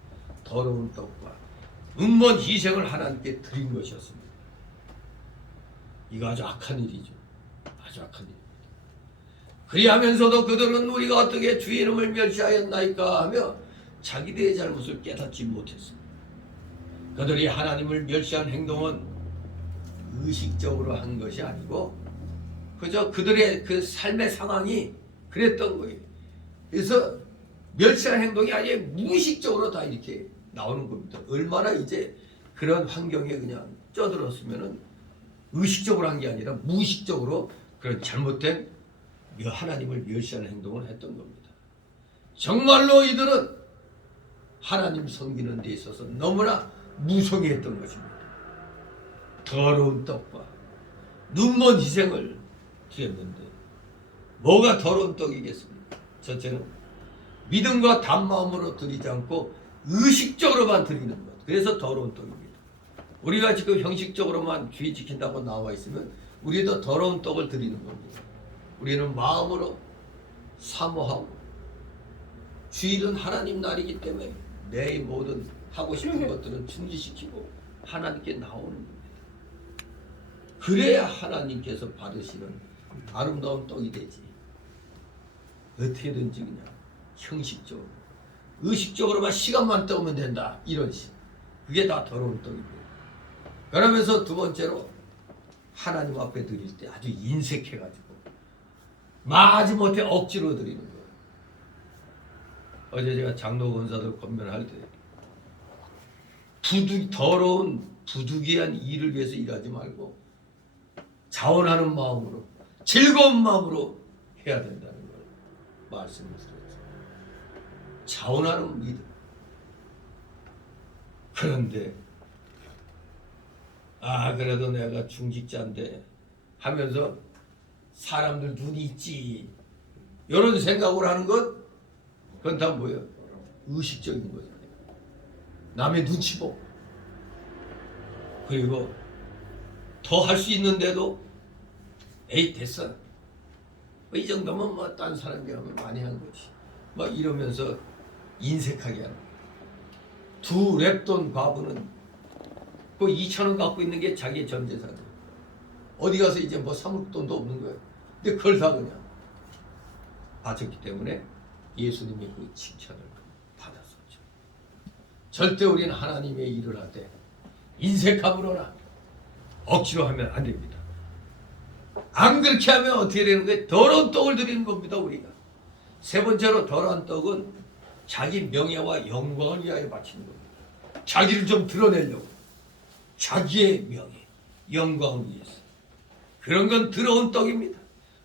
더러운 떡과 눈먼 희생을 하나님께 드린 것이었습니다. 이거 아주 악한 일이죠. 아주 악한 일입니다. 그리하면서도 그들은 우리가 어떻게 주의 이름을 멸시하였나이까 하며 자기들의 잘못을 깨닫지 못했습니다. 그들이 하나님을 멸시한 행동은 의식적으로 한 것이 아니고 그저 그들의 그 삶의 상황이 그랬던 거예요. 그래서 멸시한 행동이 아니라 무의식적으로 다 이렇게 나오는 겁니다. 얼마나 이제 그런 환경에 그냥 쪄들었으면은 의식적으로 한 게 아니라 무의식적으로 그런 잘못된 하나님을 멸시하는 행동을 했던 겁니다. 정말로 이들은 하나님 섬기는 데 있어서 너무나 무성했던 것입니다. 더러운 떡과 눈먼 희생을 드렸는데 뭐가 더러운 떡이겠습니까? 첫째는 믿음과 단마음으로 드리지 않고 의식적으로만 드리는 것. 그래서 더러운 떡입니다. 우리가 지금 형식적으로만 주의 지킨다고 나와 있으면 우리도 더러운 떡을 드리는 겁니다. 우리는 마음으로 사모하고 주일은 하나님 날이기 때문에 내 모든 하고 싶은 것들은 중지시키고 하나님께 나오는 겁니다. 그래야 하나님께서 받으시는 아름다운 떡이 되지. 어떻게든지 그냥 형식적으로 의식적으로만 시간만 때우면 된다 이런 식. 그게 다 더러운 떡입니다. 그러면서 두 번째로 하나님 앞에 드릴 때 아주 인색해가지고 마지못해 억지로 드리는 거예요. 어제 제가 장로 권사들 권면할 때 더러운 부득이한 일을 위해서 일하지 말고 자원하는 마음으로 즐거운 마음으로 해야 된다는 걸 말씀을 드렸죠. 자원하는 믿음. 그런데 그래도 내가 중직자인데 하면서 사람들 눈이 있지 이런 생각을 하는 것 그건 다 뭐예요? 의식적인 거죠. 남의 눈치 보고 그리고 더 할 수 있는데도 에이 됐어 이 정도면 뭐 딴 사람이 하면 많이 한 거지 막 이러면서 인색하게 하는 거예요. 두 랩돈 과부는 그 2,000원 갖고 있는 게 자기의 전 재산이에요. 어디 가서 이제 뭐 사물 돈도 없는 거예요. 근데 그걸 다 그냥 바쳤기 때문에 예수님이 그 칭찬을 받았었죠. 절대 우리는 하나님의 일을 할 때 인색함으로나 억지로 하면 안 됩니다. 안 그렇게 하면 어떻게 되는 거예요? 더러운 떡을 드리는 겁니다. 우리가. 세 번째로 더러운 떡은 자기 명예와 영광을 위하여 바치는 겁니다. 자기를 좀 드러내려고. 자기의 명예, 영광을 위해서. 그런 건 더러운 떡입니다.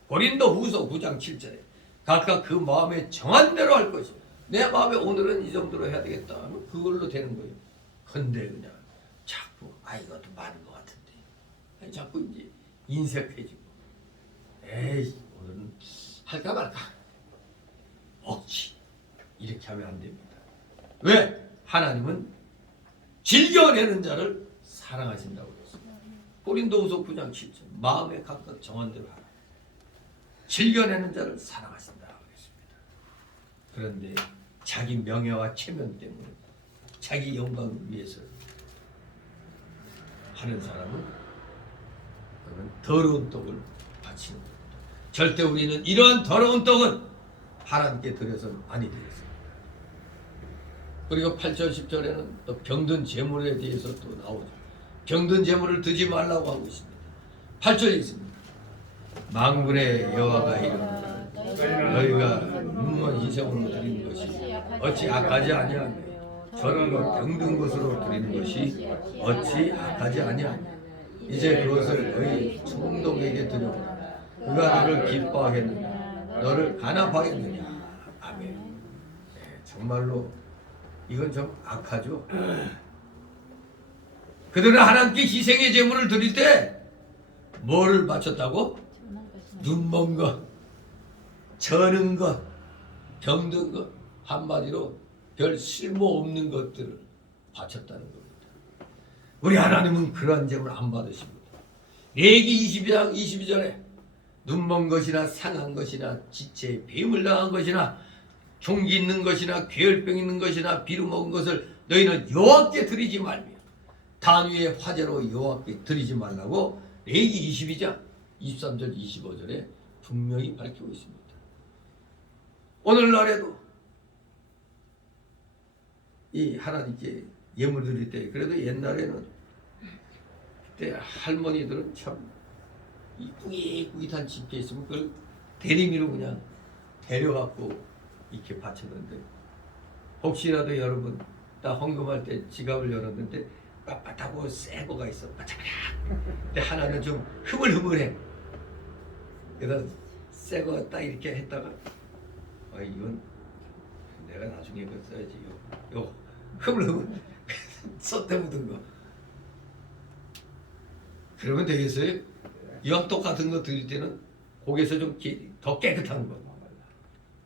고린도후서 9장 7절에 각각 그 마음에 정한 대로 할 것이요. 내 마음에 오늘은 이 정도로 해야 되겠다 하면 그걸로 되는 거예요. 근데 그냥 자꾸 이것도 많은 것 같은데 자꾸 이제 인색해지고 에이 오늘은 할까 말까 억지 이렇게 하면 안 됩니다. 왜? 하나님은 즐겨내는 자를 사랑하신다고 그랬습니다. 고린도후서 9장 7절 마음에 각각 정한 대로 하라. 즐겨내는 자를 사랑하신다고 그랬습니다. 그런데 자기 명예와 체면 때문에 자기 영광을 위해서 하는 사람은 그는 더러운 떡을 바치는 겁니다. 절대 우리는 이러한 더러운 떡은 하나님께 드려서는 아니 되겠습니다. 그리고 8절 10절에는 또 병든 제물에 대해서 또 나오죠. 병든 제물을 드지 말라고 하고 있습니다. 8절에 있습니다. 만군의 여호와가 이르노라 너희가 눈먼 희생으로 드리는 것이 어찌 악하지 아니하며 저런 것 병든 것으로 드리는 것이 어찌 악하지 아니하며 이제 그것을 너희 총독에게 드려보라. 그가 너를 기뻐하겠느냐 너를 간합하겠느냐. 아멘. 네, 정말로 이건 좀 악하죠. 그들은 하나님께 희생의 제물을 드릴 때 뭐를 바쳤다고? 눈먼 것, 저는 것, 병든 것, 한마디로 별 쓸모없는 것들을 바쳤다는 겁니다. 우리 하나님은 그러한 제물 안 받으십니다. 레위기 22장 22절에 눈먼 것이나 상한 것이나 지체에 뱀을 당한 것이나 종기 있는 것이나 괴혈병 있는 것이나 비루 먹은 것을 너희는 여호와께 드리지 말며 단위의 화제로 여호와께 드리지 말라고 레위기 22장 23절 25절에 분명히 밝히고 있습니다. 오늘날에도 이 하나님께 예물 드릴 때 그래도 옛날에는 그때 할머니들은 참 이 꾸깃꾸깃한 집게 있으면 그걸 대리미로 그냥 데려갖고 이렇게 바쳤는데 혹시라도 여러분 딱 헌금할 때 지갑을 열었는데 빳빳하고 새 거가 있어 바짝바짝 근데 하나는 좀 흐물흐물해 그래서 새 거 딱 이렇게 했다가 이건 내가 나중에 그 써야지 요 흐물흐물 솥대 묻은 거 그러면 되겠어요? 이왕 똑같은 거 드릴 때는 거기에서 좀 더 깨끗한 거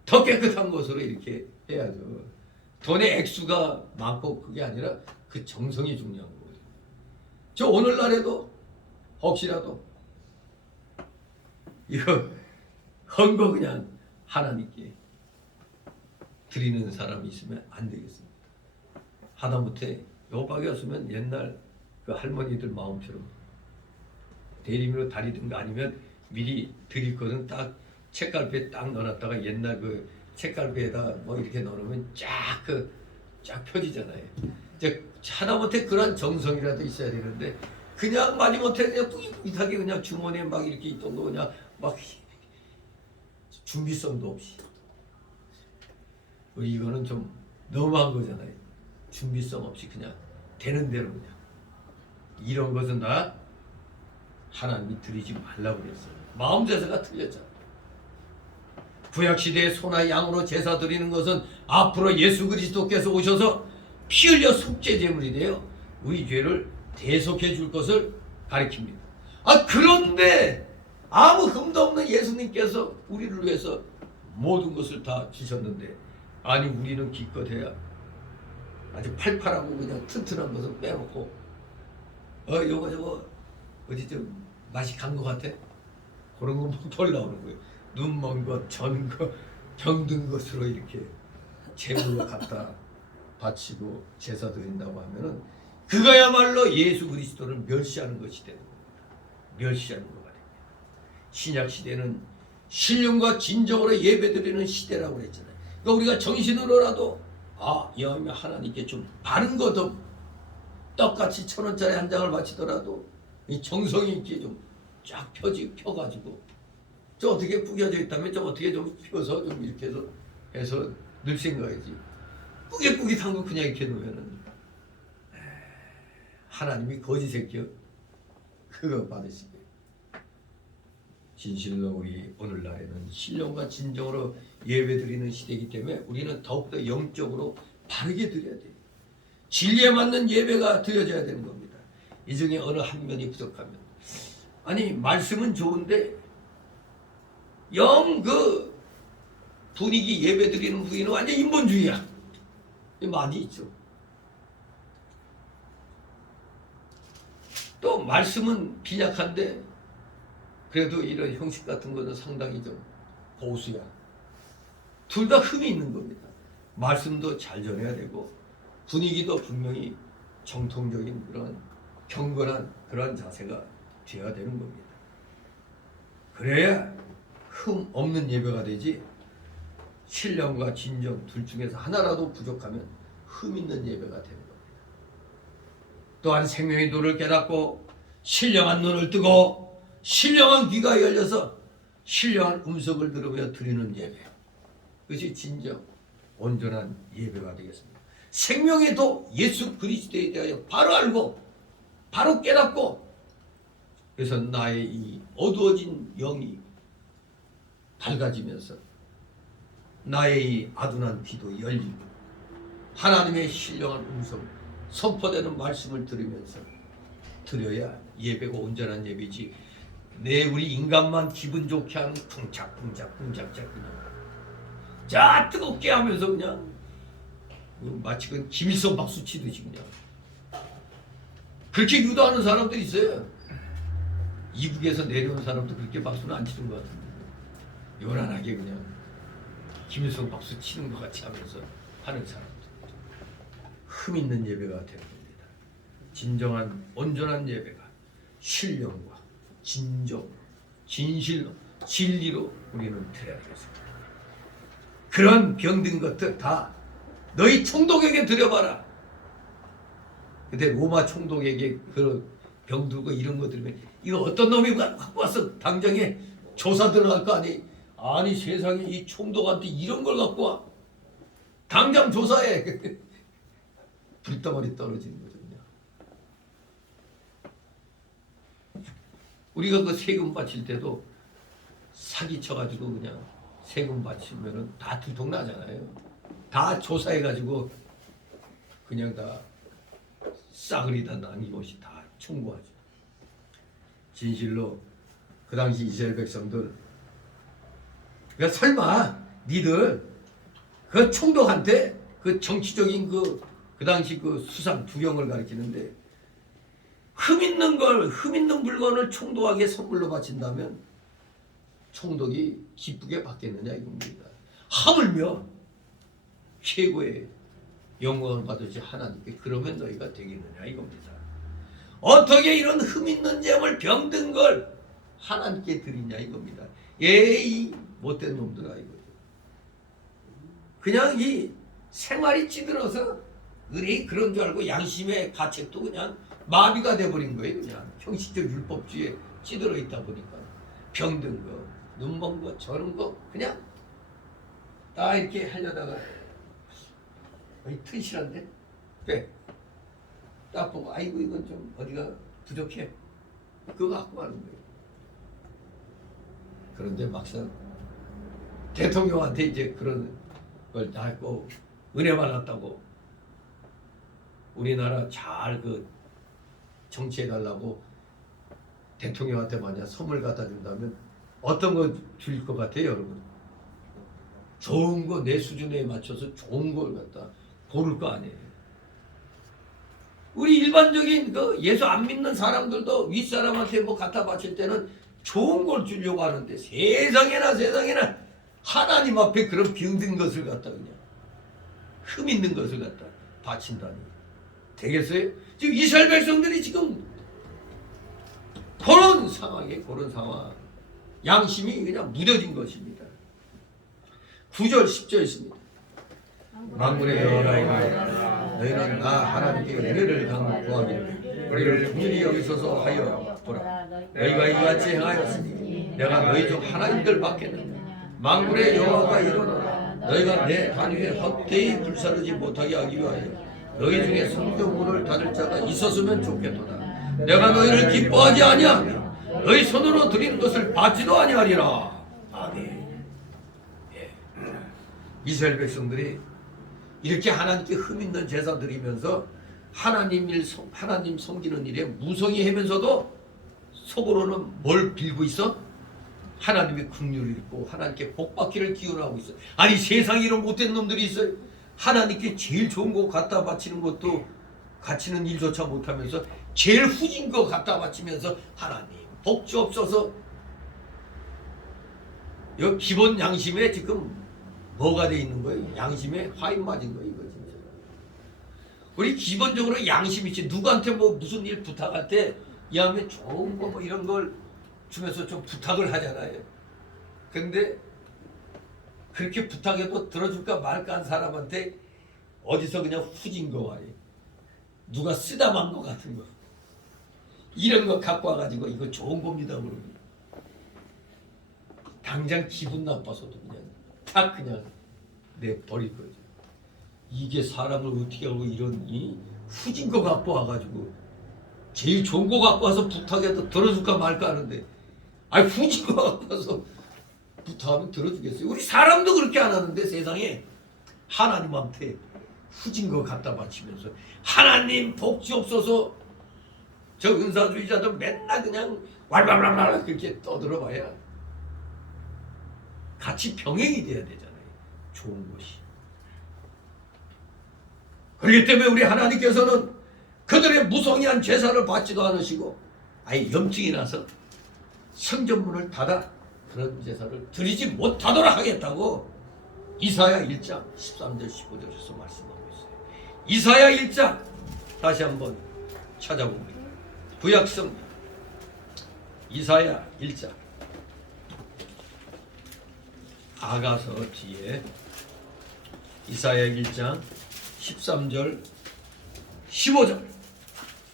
더 깨끗한 것으로 이렇게 해야죠. 돈의 액수가 많고 그게 아니라 그 정성이 중요한 거예요. 저 오늘날에도 혹시라도 이거 헌거 그냥 하나님께 드리는 사람이 있으면 안 되겠습니다. 하다못해 요박이 없으면 옛날 그 할머니들 마음처럼 대리미로 다리든가 아니면 미리 드릴 거는 딱 책갈피에 딱 넣어놨다가 옛날 그 책갈피에다 뭐 이렇게 넣어놓으면 쫙 펴지잖아요. 이제 하다못해 그런 정성이라도 있어야 되는데 그냥 마지못해 그냥 꾸깃꾸깃하게 그냥 주머니에 막 이렇게 있던 거 그냥 막 준비성도 없이 이거는 좀 너무한 거잖아요. 준비성 없이 그냥 되는 대로 그냥 이런 것은 다 하나님이 드리지 말라고 그랬어요. 마음 제사가 틀렸잖아요. 구약시대에 소나 양으로 제사 드리는 것은 앞으로 예수 그리스도께서 오셔서 피 흘려 속죄 제물이 되어 우리 죄를 대속해 줄 것을 가리킵니다. 그런데 아무 흠도 없는 예수님께서 우리를 위해서 모든 것을 다 주셨는데 아니 우리는 기껏해야 아주 팔팔하고 그냥 튼튼한 것은 빼놓고 요거 저거 어디 좀 맛이 간 것 같아? 그런 거 덜 나오는 거예요. 눈먼 것, 전 것, 병든 것으로 이렇게 제물로 갖다 바치고 제사 드린다고 하면은 그거야말로 예수 그리스도를 멸시하는 것이 되는 겁니다. 멸시하는 거가 됩니다. 신약 시대는 신령과 진정으로 예배드리는 시대라고 그랬잖아요. 그러니까 우리가 정신으로라도 여하면 하나님께 좀 바른 거더 떡같이 1,000원짜리 한 장을 바치더라도 이 정성이 있게 좀 쫙 펴가지고 저 어떻게 구겨져 있다면 저 어떻게 좀 펴서 좀 이렇게 해서 늘 생각하지. 꾸깃꾸깃한 거 그냥 이렇게 놓으면은 하나님이 거지 새끼요. 그거 받으시게. 진실로 우리 오늘날에는 신령과 진정으로 예배드리는 시대이기 때문에 우리는 더욱더 영적으로 바르게 드려야 돼요. 진리에 맞는 예배가 드려져야 되는 겁니다. 이 중에 어느 한 면이 부족하면 아니 말씀은 좋은데 영 그 분위기 예배 드리는 분위기는 완전 인본주의야. 많이 있죠. 또 말씀은 빈약한데 그래도 이런 형식 같은 거는 상당히 좀 보수야. 둘 다 흠이 있는 겁니다. 말씀도 잘 전해야 되고 분위기도 분명히 정통적인 그런 경건한 그런 자세가 되어야 되는 겁니다. 그래야 흠 없는 예배가 되지, 신령과 진정 둘 중에서 하나라도 부족하면 흠 있는 예배가 되는 겁니다. 또한 생명의 도를 깨닫고 신령한 눈을 뜨고 신령한 귀가 열려서 신령한 음성을 들으며 드리는 예배, 그것이 진정 온전한 예배가 되겠습니다. 생명의 도 예수 그리스도에 대하여 바로 알고 바로 깨닫고, 그래서 나의 이 어두워진 영이 밝아지면서 나의 이 아둔한 귀도 열리고 하나님의 신령한 음성, 선포되는 말씀을 들으면서 드려야 예배가 온전한 예배지, 우리 인간만 기분 좋게 하는 쿵짝쿵짝 그냥 자 뜨겁게 하면서 그냥 마치 그 김일성 박수 치듯이 그냥 그렇게 유도하는 사람들이 있어요. 이북에서 내려온 사람도 그렇게 박수는 안 치는 것 같은데 요란하게 그냥 김일성 박수 치는 것 같이 하면서 하는 사람들, 흠 있는 예배가 되는 겁니다. 진정한 온전한 예배가 신령과 진정, 진실로, 진리로 우리는 드려야 되겠습니다. 그런 병든 것들 다 너희 총독에게 드려봐라. 근데 로마 총독에게 그런 병들고 이런 거 들으면 이거 어떤 놈이 갖고 와서 당장에 조사 들어갈 거 아니? 아니 세상에 이 총독한테 이런 걸 갖고 와? 당장 조사해. 불덩어리 떨어지는 거죠. 그냥. 우리가 그 세금 바칠 때도 사기 쳐가지고 그냥 세금 바치면은 다 들통나잖아요. 다 조사해가지고 그냥 다 싸그리다 남김없이 다 청구하죠. 진실로 그 당시 이스라엘 백성들, 그러니까 설마 니들 그 총독한테 그 정치적인 그 당시 그 수상 두경을 가리키는데 흠 있는 물건을 총독에게 선물로 바친다면 총독이 기쁘게 받겠느냐 이겁니다. 하물며 최고의 영광을 받으시 하나님께 그러면 너희가 되겠느냐 이겁니다. 어떻게 이런 흠 있는 점을 병든 걸 하나님께 드리냐 이겁니다. 에이 못된 놈들아 이거죠. 그냥 이 생활이 찌들어서 의뢰이 그런 줄 알고 양심의 가책도 그냥 마비가 돼버린 거예요. 그냥 형식적 율법주의에 찌들어 있다 보니까 병든 거, 눈먼 거, 저런 거 그냥 다 이렇게 하려다가 튼실한데? 네. 딱 보고 아이고 이건 좀 어디가 부족해. 그거 갖고 가는 거예요. 그런데 막상 대통령한테 이제 그런 걸 다 했고 은혜 받았다고 우리나라 잘 그 정치해달라고 대통령한테 만약 선물 갖다 준다면 어떤 거 줄 것 같아요 여러분? 좋은 거 내 수준에 맞춰서 좋은 걸 갖다 고를 거 아니에요. 우리 일반적인 그 예수 안 믿는 사람들도 윗사람한테 뭐 갖다 바칠 때는 좋은 걸 주려고 하는데 세상에나 하나님 앞에 그런 병든 것을 갖다 그냥 흠 있는 것을 갖다 바친다니 되겠어요? 지금 이스라엘 백성들이 지금 그런 상황 양심이 그냥 무뎌진 것입니다. 9절 10절 있습니다. 만군의 여호와여 너희는 나 하나님께 은혜를 구하기를 우리를 긍휼히 여기소서 하여 보라. 너희가 이같이 행하였으니 내가 너희 중 하나님들 받겠느냐. 만군의 여호와가 이르노라. 너희가 내 단위에 헛되이 불사르지 못하게 하기 위하여 너희 중에 성경 문을 닫을 자가 있었으면 좋겠도다. 내가 너희를 기뻐하지 아니하며 너희 손으로 드리는 것을 받지도 아니하리라. 아멘. 예. 이스라엘 백성들이 이렇게 하나님께 흠 있는 제사 드리면서 하나님 섬기는 일에 무성의하면서도 속으로는 뭘 빌고 있어? 하나님의 긍휼을 읽고 하나님께 복받기를 기원하고 있어. 아니 세상에 이런 못된 놈들이 있어요. 하나님께 제일 좋은 거 갖다 바치는 것도 바치는 일조차 못하면서 제일 후진 거 갖다 바치면서 하나님 복 주옵소서. 이 기본 양심에 지금 뭐가 돼 있는 거예요? 양심에 화인 맞은 거예요, 이거 진짜. 우리 기본적으로 양심이 있지. 누구한테 뭐 무슨 일 부탁할 때 이 하면 좋은 거 뭐 이런 걸 주면서 좀 부탁을 하잖아요. 근데 그렇게 부탁해도 들어줄까 말까 한 사람한테 어디서 그냥 후진 거 말이에요. 누가 쓰다만 거 같은 거. 이런 거 갖고 와가지고 이거 좋은 겁니다 그러고 당장 기분 나빠서도 그냥 다 그냥 내버릴 거죠. 이게 사람을 어떻게 하고 이런 후진 거 갖고 와가지고 제일 좋은 거 갖고 와서 부탁해도 들어줄까 말까 하는데 아니 후진 거 갖고 와서 부탁하면 들어주겠어요. 우리 사람도 그렇게 안 하는데 세상에 하나님한테 후진 거 갖다 바치면서 하나님 복 주옵소서. 저 은사주의자들 맨날 그냥 왈왈왈왈 그렇게 떠들어봐야 같이 병행이 돼야 되잖아요. 좋은 것이. 그렇기 때문에 우리 하나님께서는 그들의 무성의한 제사를 받지도 않으시고 아예 염증이 나서 성전문을 닫아 그런 제사를 드리지 못하도록 하겠다고 이사야 1장 13절 15절에서 말씀하고 있어요. 이사야 1장 다시 한번 찾아봅니다. 구약성 이사야 1장 아가서 뒤에 이사야 1장 13절 15절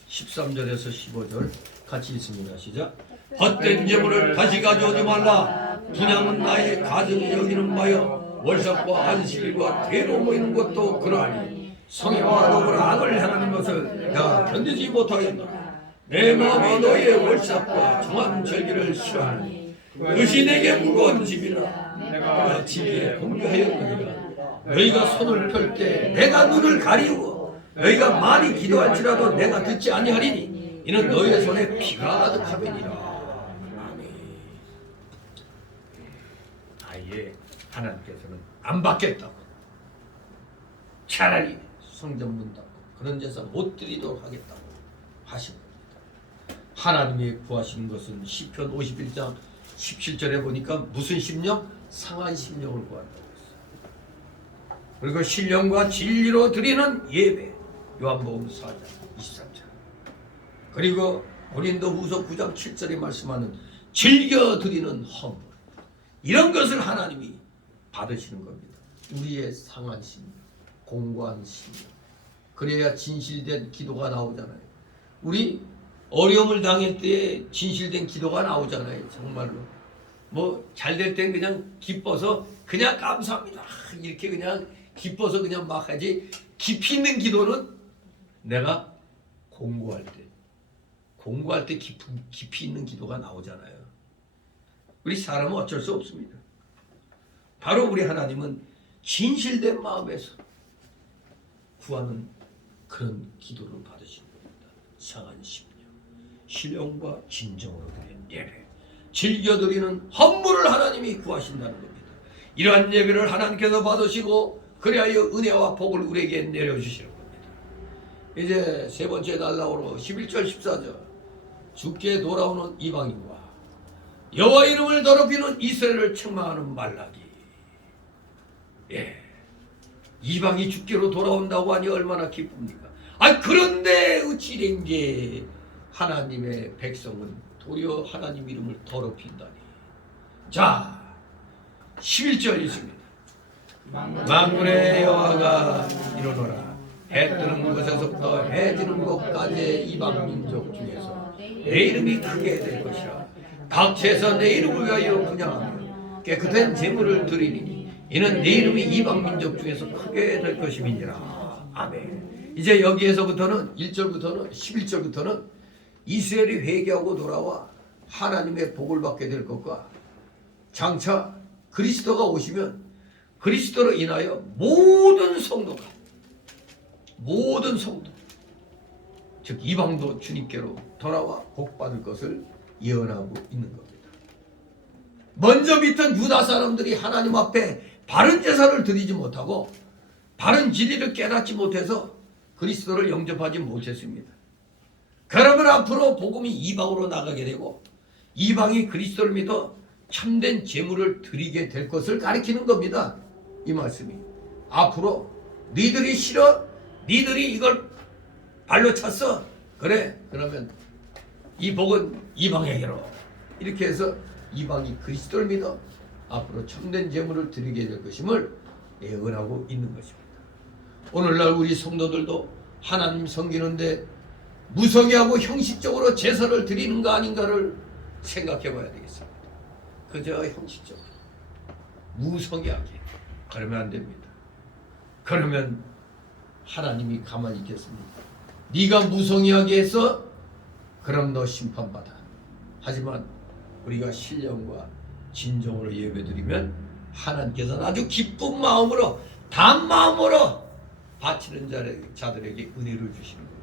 13절에서 15절 같이 있습니다. 시작. 헛된 재물을 다시 가져오지 말라. 분양은 나의 가정이 여기는 바여 월삭과 안식일과 대로 모이는 것도 그러하니 성애와 노고라 악을 행하는 것을 내가 견디지 못하겠노라. 내 마음이 너희의 월삭과 정한 절기를 싫어하니 그것이 내게 무거운 짐이라. 내가 지기에 공개하였느니라. 너희가 손을 펼 때 내가 눈을 가리우고 너희가 많이 기도할지라도 내가 듣지 아니하리니 이는 너희의 손에 피가 가득하니라. 아멘. 아예 하나님께서는 안 받겠다고 차라리 성전문 닫고 그런 제사 못 드리도록 하겠다고 하신 겁니다. 하나님이 구하시는 것은 시편 51장 17절에 보니까 무슨 심령? 상한 심령을 구한다고 했어요. 그리고 신령과 진리로 드리는 예배 요한복음 4장 23절 그리고 고린도후서 9장 7절에 말씀하는 즐겨 드리는 헌물 이런 것을 하나님이 받으시는 겁니다. 우리의 상한 심령, 공고한 심령 그래야 진실된 기도가 나오잖아요. 우리 어려움을 당할 때 진실된 기도가 나오잖아요. 정말로 뭐 잘 될 땐 그냥 기뻐서 그냥 감사합니다 이렇게 그냥 기뻐서 그냥 막 하지 깊이 있는 기도는 내가 공고할 때 깊이 있는 기도가 나오잖아요. 우리 사람은 어쩔 수 없습니다. 바로 우리 하나님은 진실된 마음에서 구하는 그런 기도를 받으시는 겁니다. 상한 심령, 신령과 진정으로 드리는 예배, 즐겨드리는 헌물을 하나님이 구하신다는 겁니다. 이러한 예배를 하나님께서 받으시고 그리하여 은혜와 복을 우리에게 내려주시는 겁니다. 이제 세 번째 날라오로 11절 14절 주께 돌아오는 이방인과 여호와 이름을 더럽히는 이스라엘을 책망하는 말라기. 예, 이방이 주께로 돌아온다고 하니 얼마나 기쁩니까? 그런데 어찌 된 게 하나님의 백성은 도리어 하나님 이름을 더럽힌다니. 자 11절 있습니다. 만군의 여호와가 이르노라. 해 뜨는 곳에서부터 해 지는 곳까지의 이방 민족 중에서 내 이름이 크게 될 것이라. 각처에서 내 이름을 위하여 분향하며 깨끗한 제물을 드리니 이는 내 이름이 이방 민족 중에서 크게 될 것임이니라. 아멘. 이제 여기에서부터는 1절부터는 11절부터는 이스라엘이 회개하고 돌아와 하나님의 복을 받게 될 것과 장차 그리스도가 오시면 그리스도로 인하여 모든 성도 즉 이방도 주님께로 돌아와 복받을 것을 예언하고 있는 겁니다. 먼저 믿던 유다 사람들이 하나님 앞에 바른 제사를 드리지 못하고 바른 진리를 깨닫지 못해서 그리스도를 영접하지 못했습니다. 그러면 앞으로 복음이 이방으로 나가게 되고 이방이 그리스도를 믿어 참된 제물을 드리게 될 것을 가리키는 겁니다. 이 말씀이. 앞으로 너희들이 싫어? 너희들이 이걸 발로 찼어? 그래? 그러면 이 복은 이방에게로. 이렇게 해서 이방이 그리스도를 믿어 앞으로 참된 제물을 드리게 될 것임을 예언하고 있는 것입니다. 오늘날 우리 성도들도 하나님 섬기는데 무성의하고 형식적으로 제사를 드리는가 아닌가를 생각해 봐야 되겠습니다. 그저 형식적으로 무성의하게 그러면 안 됩니다. 그러면 하나님이 가만히 있겠습니까? 네가 무성의하게 해서 그럼 너 심판받아. 하지만 우리가 신령과 진정으로 예배드리면 하나님께서는 아주 기쁜 마음으로 단 마음으로 바치는 자들에게 은혜를 주시는 겁니다.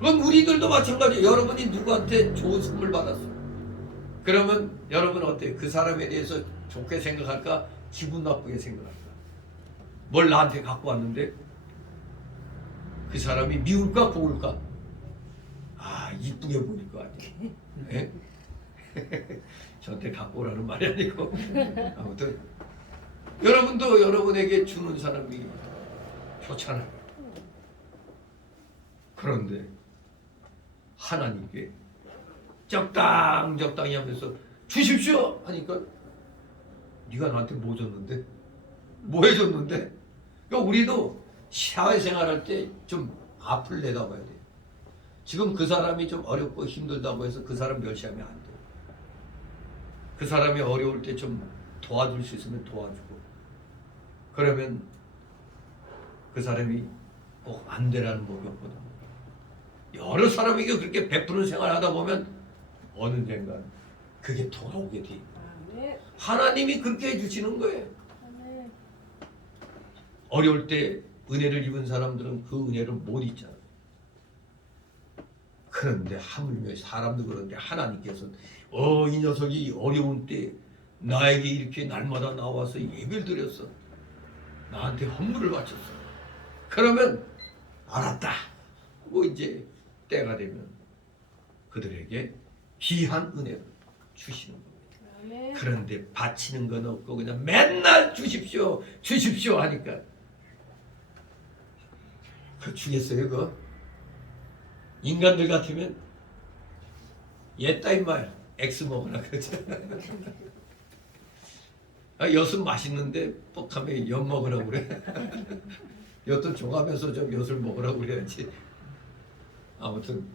그럼 우리들도 마찬가지예요. 여러분이 누구한테 좋은 선물 받았어. 그러면 여러분 어때요? 그 사람에 대해서 좋게 생각할까? 기분 나쁘게 생각할까? 뭘 나한테 갖고 왔는데 그 사람이 미울까 고울까? 아, 이쁘게 보일 거 아니에요. 네? 저한테 갖고 오라는 말이 아니고 아무튼 여러분도 여러분에게 주는 사람이 좋잖아요. 그런데 하나님께 적당히 하면서 주십시오 하니까 네가 나한테 뭐 줬는데? 뭐 해줬는데? 그러니까 우리도 사회생활할 때 좀 앞을 내다봐야 돼요. 지금 그 사람이 좀 어렵고 힘들다고 해서 그 사람 멸시하면 안 돼요. 그 사람이 어려울 때 좀 도와줄 수 있으면 도와주고 그러면 그 사람이 꼭 안 되라는 법이 없거든요. 여러 사람에게 그렇게 베푸는 생활을 하다 보면 어느샌간 그게 돌아오게 돼. 하나님이 그렇게 해주시는 거예요. 어려울 때 은혜를 입은 사람들은 그 은혜를 못 잊잖아요. 그런데 하물며 사람도 그런데 하나님께서는 이 녀석이 어려운 때 나에게 이렇게 날마다 나와서 예배를 드렸어. 나한테 헌물을 바쳤어. 그러면 알았다. 뭐 이제 때가 되면 그들에게 귀한 은혜를 주시는 겁니다. 그런데 바치는 건 없고 그냥 맨날 주십시오 주십시오 하니까 그 주겠어요 그거? 인간들 같으면 얘따 임마 X 먹으라 그러죠. 아, 엿은 맛있는데 뻑하면 엿 먹으라고 그래. 엿도 줘가면서 좀 엿을 먹으라고 그래야지. 아무튼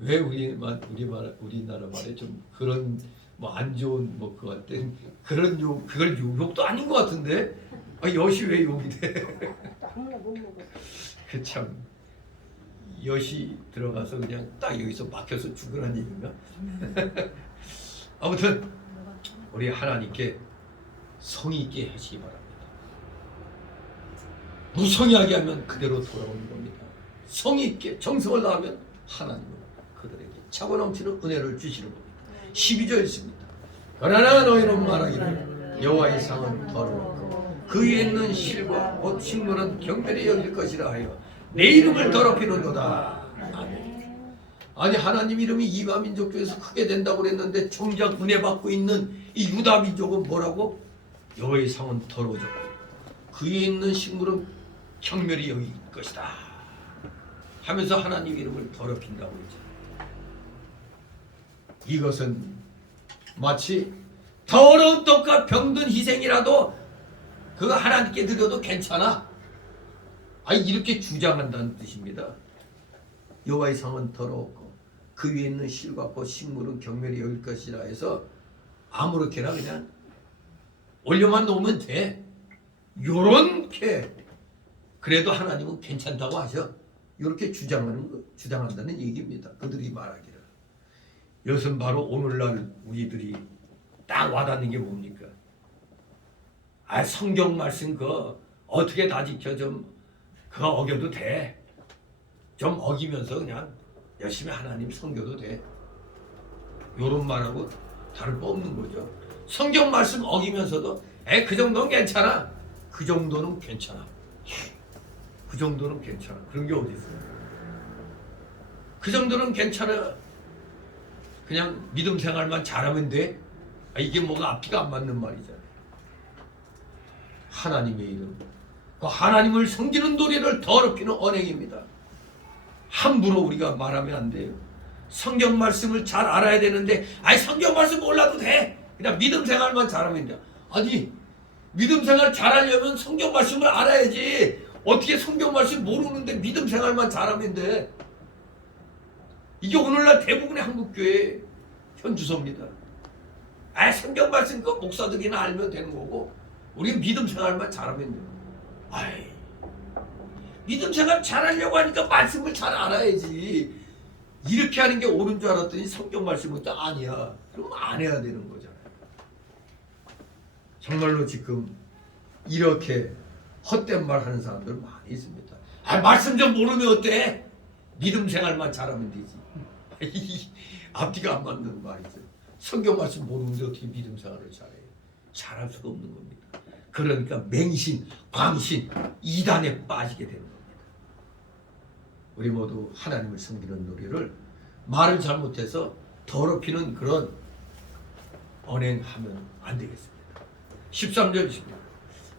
왜 우리나라 말에 좀 그런 뭐 안 좋은 뭐 그거 할 때 그런 그걸 욕도 아닌 것 같은데 엿이 왜 욕이 돼? 그 참 엿이 들어가서 그냥 딱 여기서 막혀서 죽으라는 얘기인가? 아무튼 우리 하나님께 성의 있게 하시기 바랍니다. 무성의하게 하면 그대로 돌아오는 겁니다. 성의 있게 정성을 다하면 하나님은 그들에게 차고 넘치는 은혜를 주시는 겁니다. 12절 있습니다. 그러나 너희는 말하기를 여호와의 상은 더러웠고 그 위에 있는 실과 곧 식물은 경멸히 여길 것이라 하여 내 이름을 더럽히는도다. 아멘. 아니 하나님 이름이 이방 민족 중에서 크게 된다고 그랬는데 정작 은혜 받고 있는 이 유다 민족은 뭐라고? 여호와의 상은 더러워졌고 그 위에 있는 식물은 경멸히 여길 것이다 하면서 하나님 이름을 더럽힌다고 했죠. 이것은 마치 더러운 떡과 병든 희생이라도 그거 하나님께 드려도 괜찮아. 이렇게 주장한다는 뜻입니다. 여호와의 상은 더러웠고 그 위에 있는 실과 곧 식물은 경멸히 여길 것이라 해서 아무렇게나 그냥 올려만 놓으면 돼. 요렇게 그래도 하나님은 괜찮다고 하셔. 이렇게 주장한다는 얘기입니다. 그들이 말하기를. 이것은 바로 오늘날 우리들이 딱 와닿는 게 뭡니까? 성경 말씀 그거 어떻게 다 지켜 그거 어겨도 돼. 좀 어기면서 그냥 열심히 하나님 섬겨도 돼. 요런 말하고 다를 바 없는 거죠. 성경 말씀 어기면서도 그 정도는 괜찮아. 그 정도는 괜찮아. 그 정도는 괜찮아. 그런 게 어디 있어요? 그 정도는 괜찮아. 그냥 믿음 생활만 잘하면 돼. 이게 뭐가 앞뒤가 안 맞는 말이잖아요. 하나님의 이름, 그 하나님을 섬기는 도리를 더럽히는 언행입니다. 함부로 우리가 말하면 안 돼요. 성경 말씀을 잘 알아야 되는데, 아니 성경 말씀 몰라도 돼. 그냥 믿음 생활만 잘하면 돼. 아니 믿음 생활 잘하려면 성경 말씀을 알아야지. 어떻게 성경 말씀 모르는데 믿음 생활만 잘하면 돼. 이게 오늘날 대부분의 한국교회 현주소입니다. 아, 성경 말씀 그 목사들이나 알면 되는 거고, 우리 믿음 생활만 잘하면 돼요. 아이, 믿음 생활 잘하려고 하니까 말씀을 잘 알아야지. 이렇게 하는 게 옳은 줄 알았더니 성경 말씀은 또 아니야. 그럼 안 해야 되는 거잖아요. 정말로 지금 이렇게 헛된 말 하는 사람들 많이 있습니다. 아, 말씀 좀 모르면 어때? 믿음 생활만 잘하면 되지. 앞뒤가 안 맞는 말이죠. 성경 말씀 모르는데 어떻게 믿음 생활을 잘해요? 잘할 수가 없는 겁니다. 그러니까 맹신, 광신, 이단에 빠지게 되는 겁니다. 우리 모두 하나님을 섬기는 노래를 말을 잘못해서 더럽히는 그런 언행하면 안 되겠습니다. 13절입니다.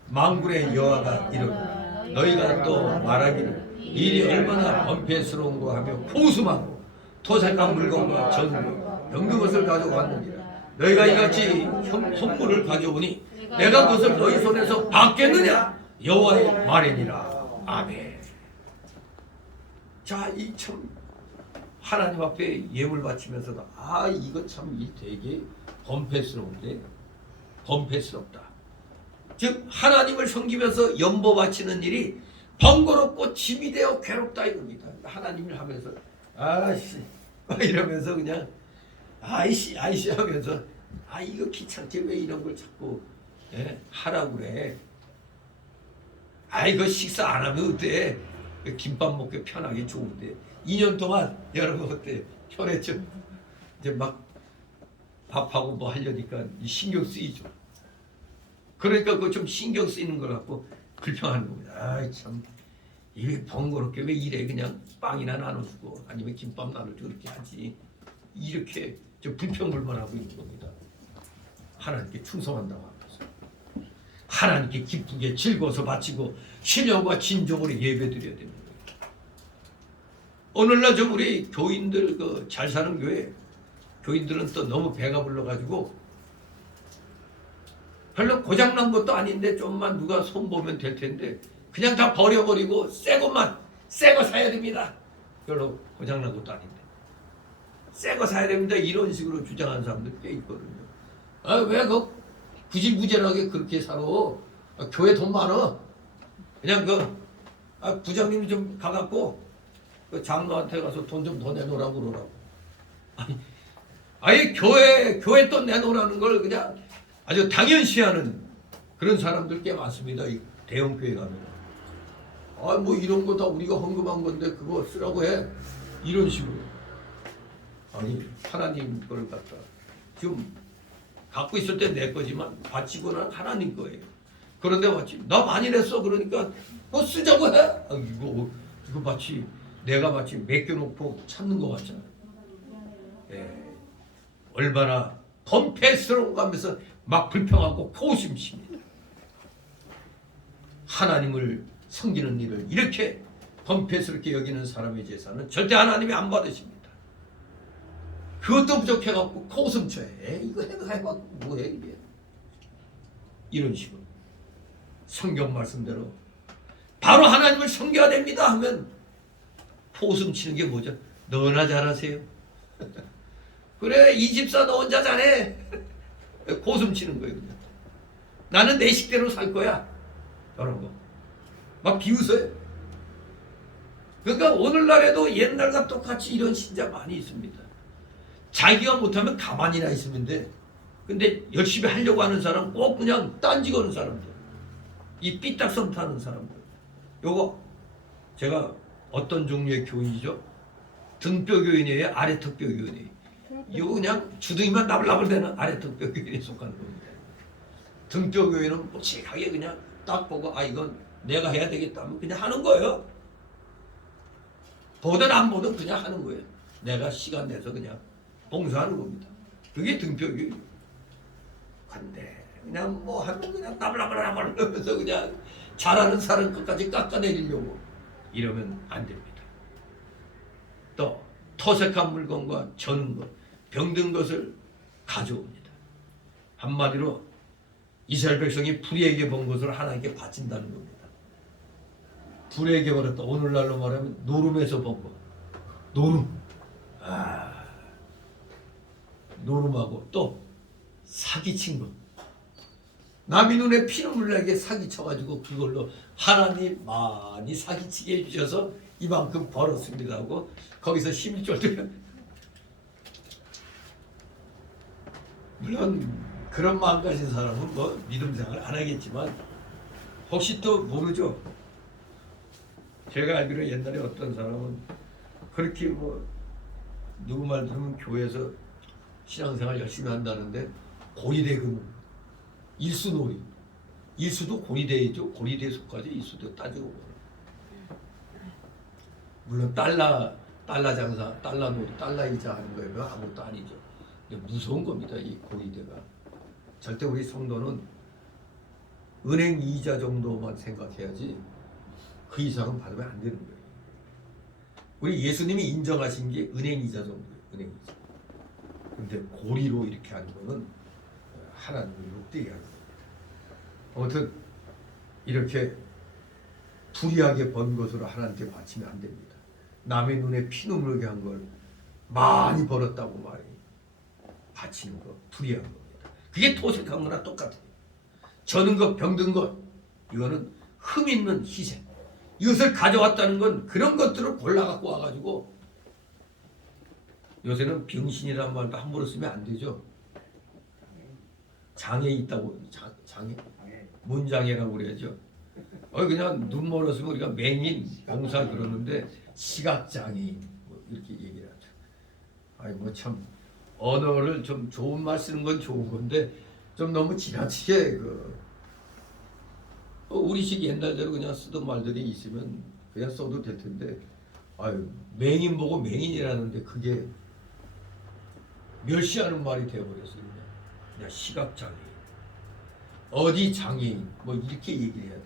만군의 여호와가 이르노라 너희가 또 말하기를 일이 얼마나 범패스러운고 하며 포수하고 토색한 물건과 전과 병든 것을 가져왔느니라. 너희가 이같이 헌물을 가져오니 내가 그것을 너희 손에서 받겠느냐? 여호와의 말이니라. 아멘. 자, 이 참 하나님 앞에 예물 바치면서도 이거 참 되게 범패스러운데, 범패스럽다. 즉 하나님을 섬기면서 연보 바치는 일이 번거롭고 짐이 되어 괴롭다 이겁니다. 하나님을 하면서 아씨 이러면서 그냥 아이씨 하면서 이거 귀찮게 왜 이런 걸 자꾸 하라고 그래. 이거 식사 안 하면 어때? 김밥 먹기 편하게 좋은데 2년 동안 여러분 어때? 혈액 좀 이제 막 밥하고 뭐 하려니까 신경 쓰이죠. 그러니까 그 좀 신경 쓰이는 걸 갖고 불평하는 겁니다. 참 이게 번거롭게 왜 이래, 그냥 빵이나 나눠주고 아니면 김밥 나눠주고 그렇게 하지. 이렇게 좀 불평불만하고 있는 겁니다. 하나님께 충성한다고 하면서 하나님께 기쁘게 즐거워서 바치고 신령과 진정으로 예배드려야 되는 거예요. 오늘날 좀 우리 교인들 잘 사는 교회 교인들은 또 너무 배가 불러가지고 별로 고장난 것도 아닌데 좀만 누가 손보면 될 텐데 그냥 다 버려버리고 새 거 사야 됩니다. 별로 고장난 것도 아닌데 새 거 사야 됩니다. 이런 식으로 주장하는 사람들 꽤 있거든요. 왜 구질구질하게 그렇게 살아? 교회 돈 많아. 그냥 부장님이 좀 가갖고 장로한테 가서 돈 좀 더 내놓으라고 그러라고. 아니 교회 돈 내놓으라는 걸 그냥 아주 당연시하는 그런 사람들 꽤 많습니다. 이 대형 교회 가면 뭐 이런 거 다 우리가 헌금한 건데 그거 쓰라고 해. 이런 식으로. 아니 하나님 걸 갖다 지금 갖고 있을 때 내 거지만 바치고는 하나님 거예요. 그런데 마치 나 많이 냈어 그러니까 뭐 쓰자고 해. 이거 마치 내가 마치 맡겨놓고 찾는 것 같잖아요. 얼마나 범패스러운가 하면서 막 불평하고 코웃음칩니다. 하나님을 섬기는 일을 이렇게 범패스럽게 여기는 사람의 제사는 절대 하나님이 안 받으십니다. 그것도 부족해갖고 코웃음쳐요. 이거 해봐 뭐해 이게. 이런 식으로 성경 말씀대로 바로 하나님을 섬겨야 됩니다 하면 코웃음치는 게 뭐죠? 너나 잘하세요. 그래 이 집사 너 혼자 잘해. 코웃음치는 거예요. 그냥. 나는 내 식대로 살 거야. 이런 거. 막 비웃어요. 그러니까 오늘날에도 옛날과 똑같이 이런 신자 많이 있습니다. 자기가 못하면 가만히나 있으면 돼. 근데 열심히 하려고 하는 사람 꼭 그냥 딴지 거는 사람들. 이 삐딱선 타는 사람들. 요거 제가 어떤 종류의 교인이죠? 등뼈 교인이에요? 아래턱뼈 교인이에요? 이거 그냥 주둥이만 나불나불대는 아래턱뼈 교인에 속하는 겁니다. 등뼈 교인은 묵직하게 그냥 딱 보고 이건 내가 해야 되겠다 하면 그냥 하는 거예요. 보든 안 보든 그냥 하는 거예요. 내가 시간 내서 그냥 봉사하는 겁니다. 그게 등표교육. 근데 그냥 뭐 하면 그냥 나불나불나불하면서 그냥 잘하는 사람 끝까지 깎아내리려고 이러면 안 됩니다. 또 토색한 물건과 저는 것, 병든 것을 가져옵니다. 한마디로 이스라엘 백성이 불의에게 본 것을 하나님께 바친다는 겁니다. 불의에게 벌었다. 오늘날로 말하면 노름에서 본 것. 노름. 노름하고 또 사기친 것. 남의 눈에 피눈물 나게 사기쳐가지고 그걸로 하나님 많이 사기치게 해주셔서 이만큼 벌었습니다 하고 거기서 11절도 물론 그런 마음 가진 사람은 뭐 믿음 생활 안 하겠지만 혹시 또 모르죠. 제가 알기로 옛날에 어떤 사람은 그렇게 뭐 누구 말 들으면 교회에서 신앙생활 열심히 한다는데 고리대금 일수놀이 일수도 고리대죠. 고리대에 속하죠. 일수도 따지고 보면. 물론 달러 장사 달러놀이 달러이자 하는 거예요. 아무것도 아니죠. 무서운 겁니다. 이 고리대가 절대 우리 성도는 은행 이자 정도만 생각해야지 그 이상은 받으면 안 되는 거예요. 우리 예수님이 인정하신 게 은행 이자 정도예요. 은행 이자. 근데 고리로 이렇게 하는 거는 하나님을 욕되게 하는 거예요. 아무튼 이렇게 불의하게 번 것으로 하나님께 바치면 안 됩니다. 남의 눈에 피눈물게 한 걸 많이 벌었다고 말이 바치는 거 불의한 겁니다. 그게 토색한 거나 똑같아요. 저는 것 병든 것 이거는 흠 있는 희생. 이것을 가져왔다는 건 그런 것들을 골라갖고 와가지고 요새는 병신이라는 말도 함부로 쓰면 안 되죠. 장애 있다고 장애 문장애라고 그래야죠. 그냥 눈 멀었으면 우리가 맹인 공사 그러는데 시각장애인 뭐 이렇게 얘기를 하죠. 아이 뭐 참 언어를 좀 좋은 말 쓰는 건 좋은 건데 좀 너무 지나치게 우리식 옛날대로 그냥 쓰던 말들이 있으면 그냥 써도 될 텐데 아유 맹인 보고 맹인이라는데 그게 멸시하는 말이 되어버렸어요. 그냥 시각장애인 어디 장애인 뭐 이렇게 얘기를 해야 돼.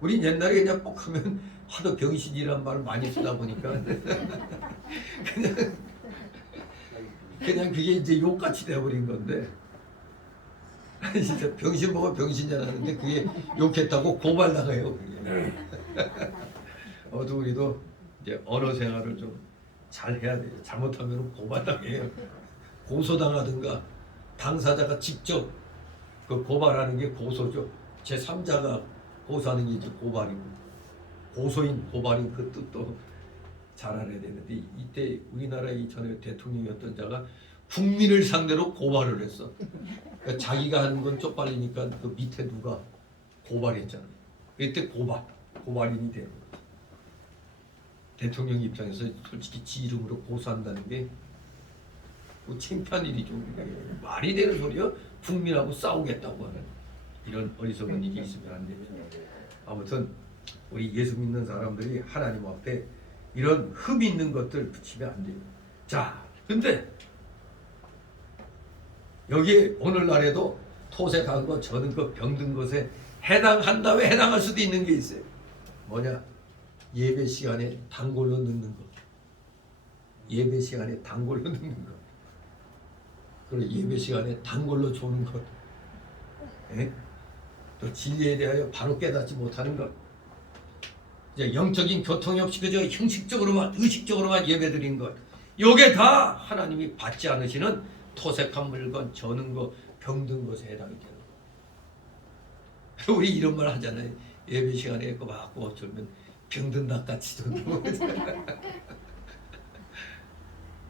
우린 옛날에 그냥 뻑 하면 하도 병신이란 말을 많이 쓰다 보니까 그냥 그게 이제 욕같이 돼버린 건데 진짜 병신 보고 병신이라는데 그게 욕했다고 고발당해요. 그게. 우리도 이제 언어 생활을 좀 잘 해야 돼요. 잘못하면 고발당해요. 고소당하든가 당사자가 직접 그 고발하는 게 고소죠. 제3자가 고소하는 게 이제 고발이고 고소인 고발인 그 뜻도 잘 알아야 되는데 이때 우리나라 이 전에 대통령이었던 자가 국민을 상대로 고발을 했어. 그러니까 자기가 하는 건 쪽팔리니까 그 밑에 누가 고발했잖아요. 이때 고발인이 되는 거죠. 대통령 입장에서 솔직히 지 이름으로 고소한다는 게 뭐 창피한 일이죠. 말이 되는 소리요? 국민하고 싸우겠다고 하는 이런 어리석은 일이 있으면 안 되죠. 아무튼 우리 예수 믿는 사람들이 하나님 앞에 이런 흠 있는 것들 붙이면 안 돼요. 자, 근데 여기 오늘날에도 토색한 것, 저는 것, 병든 것에 해당한다면 해당할 수도 있는 게 있어요. 뭐냐? 예배 시간에 단골로 넣는 것. 예배 시간에 단골로 넣는 것. 그리고 예배 시간에 단골로 조는 것. 예? 또 진리에 대하여 바로 깨닫지 못하는 것. 이제 영적인 교통이 없이 그저 형식적으로만 의식적으로만 예배드린 것. 요게 다 하나님이 받지 않으시는 토색한 물건, 저는 거, 병든 것에 해당이 되는 거. 우리 이런 말 하잖아요. 예배 시간에 그 맞고 어쩌면 병든 닭같이 좀.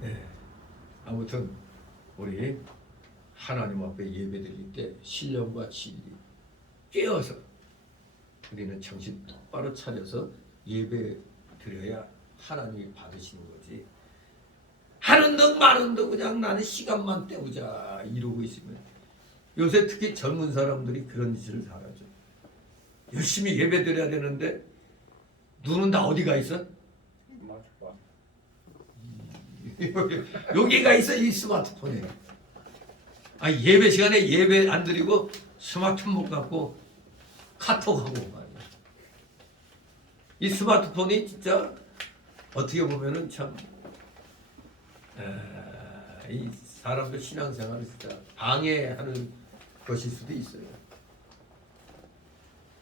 네. 아무튼 우리 하나님 앞에 예배 드릴 때 신령과 진리 깨어서 우리는 정신 똑바로 차려서 예배 드려야 하나님이 받으시는 거지. 하는 등 마는 등 그냥 나는 시간만 때우자 이러고 있으면 요새 특히 젊은 사람들이 그런 짓을 잘하죠. 열심히 예배 드려야 되는데 눈은 다 어디가 있어? 여기가 있어 이 스마트폰에. 아 예배 시간에 예배 안 드리고 스마트폰 못 갖고 카톡하고 말이야. 이 스마트폰이 진짜 어떻게 보면은 참 이 사람들 신앙생활을 진짜 방해하는 것일 수도 있어요.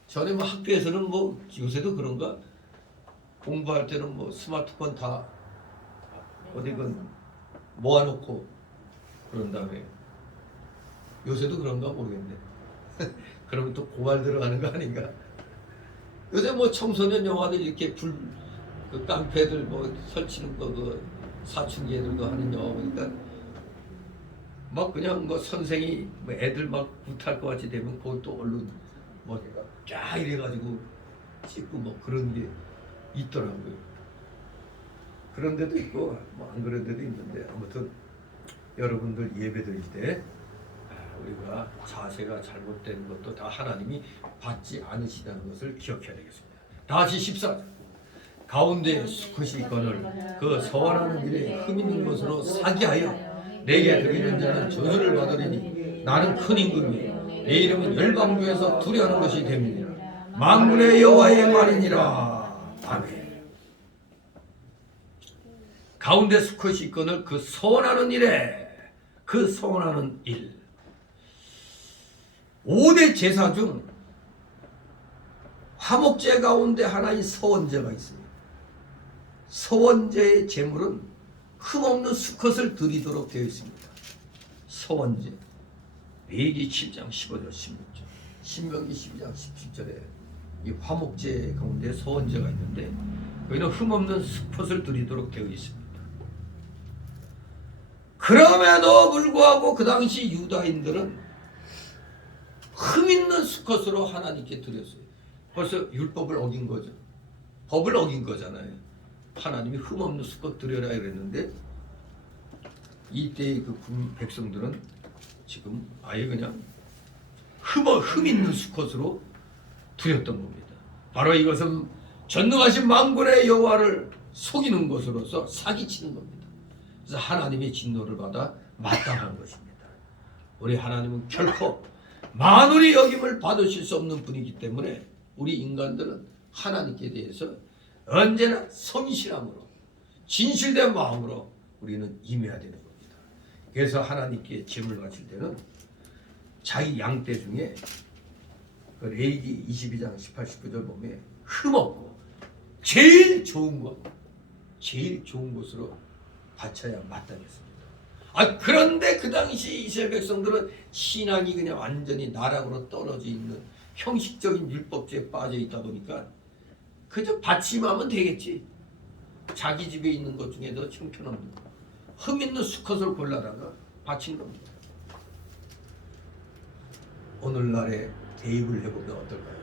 전에 뭐 학교에서는 뭐 요새도 그런가 공부할 때는 뭐 스마트폰 다 어디건 모아놓고 그런 다음에 요새도 그런가 모르겠네. 그러면 또 고발 들어가는 거 아닌가? 요새 뭐 청소년 영화들 이렇게 그 깡패들 뭐 설치는 거 그 사춘기 애들도 하는 영화 보니까 막 그냥 뭐 선생이 뭐 애들 막 굿할 것 같이 되면 그것도 얼른 뭐 쫙 이래가지고 찍고 뭐 그런 게 있더라고요. 그런 데도 있고 뭐 안 그런 데도 있는데 아무튼 여러분들 예배 드릴 때 우리가 자세가 잘못된 것도 다 하나님이 받지 않으시다는 것을 기억해야 되겠습니다. 다시 14절 가운데 수컷이 있거늘 그 서원하는 일에 흠 있는 것으로 사기하여 내게 드리는 자는 저주를 받으리니 나는 큰 임금이요 내 이름은 열방중에서 두려워하는 것이 됨이니라. 만군의 여호와의 말이니라. 아멘. 가운데 수컷이 있거늘 그 서원하는 일에 그 서원하는 일 5대 제사 중 화목제 가운데 하나인 서원제가 있습니다. 서원제의 제물은 흠없는 수컷을 드리도록 되어 있습니다. 서원제 레위기 7장 15절 16절 신명기 12장 17절에 이 화목제 가운데 서원제가 있는데 여기는 흠없는 수컷을 드리도록 되어 있습니다. 그럼에도 불구하고 그 당시 유다인들은 흠 있는 수컷으로 하나님께 드렸어요. 벌써 율법을 어긴 거죠. 법을 어긴 거잖아요. 하나님이 흠 없는 수컷 드려라 이랬는데 이때의 그 백성들은 지금 아예 그냥 흠 있는 수컷으로 드렸던 겁니다. 바로 이것은 전능하신 만군의 여호와를 속이는 것으로서 사기치는 겁니다. 그래서 하나님의 진노를 받아 마땅한 것입니다. 우리 하나님은 결코 만운의 여김을 받으실 수 없는 분이기 때문에 우리 인간들은 하나님께 대해서 언제나 성실함으로 진실된 마음으로 우리는 임해야 되는 겁니다. 그래서 하나님께 제물 바칠 때는 자기 양떼 중에 그 레위기 22장 18, 19절 보면 흠없고 제일 좋은 것으로 바쳐야 마땅했습니다. 그런데 그 당시 이스라엘 백성들은 신앙이 그냥 완전히 나락으로 떨어져 있는 형식적인 율법주의에 빠져 있다 보니까 그저 받침하면 되겠지. 자기 집에 있는 것 중에 더 형편없는 거. 흠 있는 수컷을 골라다가 바친 겁니다. 오늘날에 대입을 해보면 어떨까요?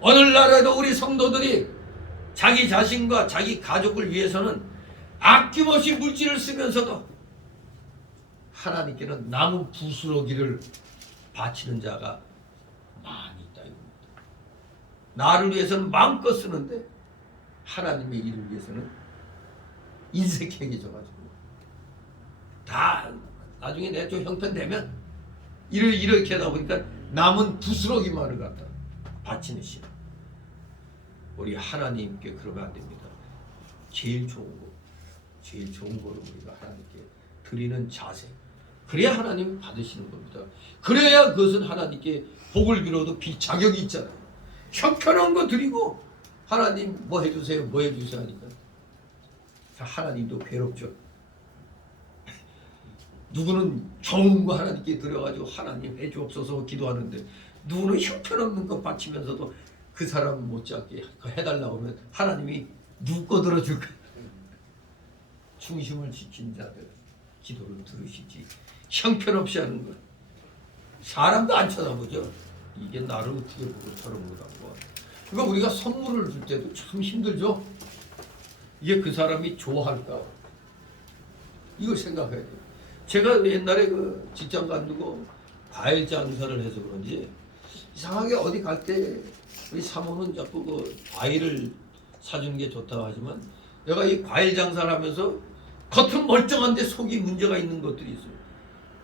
오늘날에도 우리 성도들이 자기 자신과 자기 가족을 위해서는 아낌없이 물질을 쓰면서도 하나님께는 남은 부스러기를 바치는 자가 많이 있다 이겁니다. 나를 위해서는 마음껏 쓰는데 하나님의 일을 위해서는 인색하게 줘가지고 다 나중에 내가 좀 형편되면 이렇게 하다 보니까 남은 부스러기만을 갖다 바치는 신앙. 우리 하나님께 그러면 안 됩니다. 제일 좋은 거를 우리가 하나님께 드리는 자세. 그래야 하나님이 받으시는 겁니다. 그래야 그것은 하나님께 복을 빌어도 빌 자격이 있잖아요. 형편한 거 드리고 하나님 뭐 해주세요 하니까 하나님도 괴롭죠. 누구는 좋은 거 하나님께 드려가지고 하나님 해주옵소서 기도하는데 누구는 형편없는 거 바치면서도 그 사람 못지않게 해달라고 하면 하나님이 누구 거 들어줄까? 중심을 지킨 자들 기도를 들으시지 형편없이 하는 거 사람도 안 쳐다보죠. 이게 나를 어떻게 보고 저런 거라고. 그러니까 우리가 선물을 줄 때도 참 힘들죠. 이게 그 사람이 좋아할까 이걸 생각해야 돼요. 제가 옛날에 그 직장 간두고 과일 장사를 해서 그런지 이상하게 어디 갈 때 우리 사모는 자꾸 그 과일을 사주는 게 좋다고 하지만 내가 이 과일 장사를 하면서 겉은 멀쩡한데 속이 문제가 있는 것들이 있어요.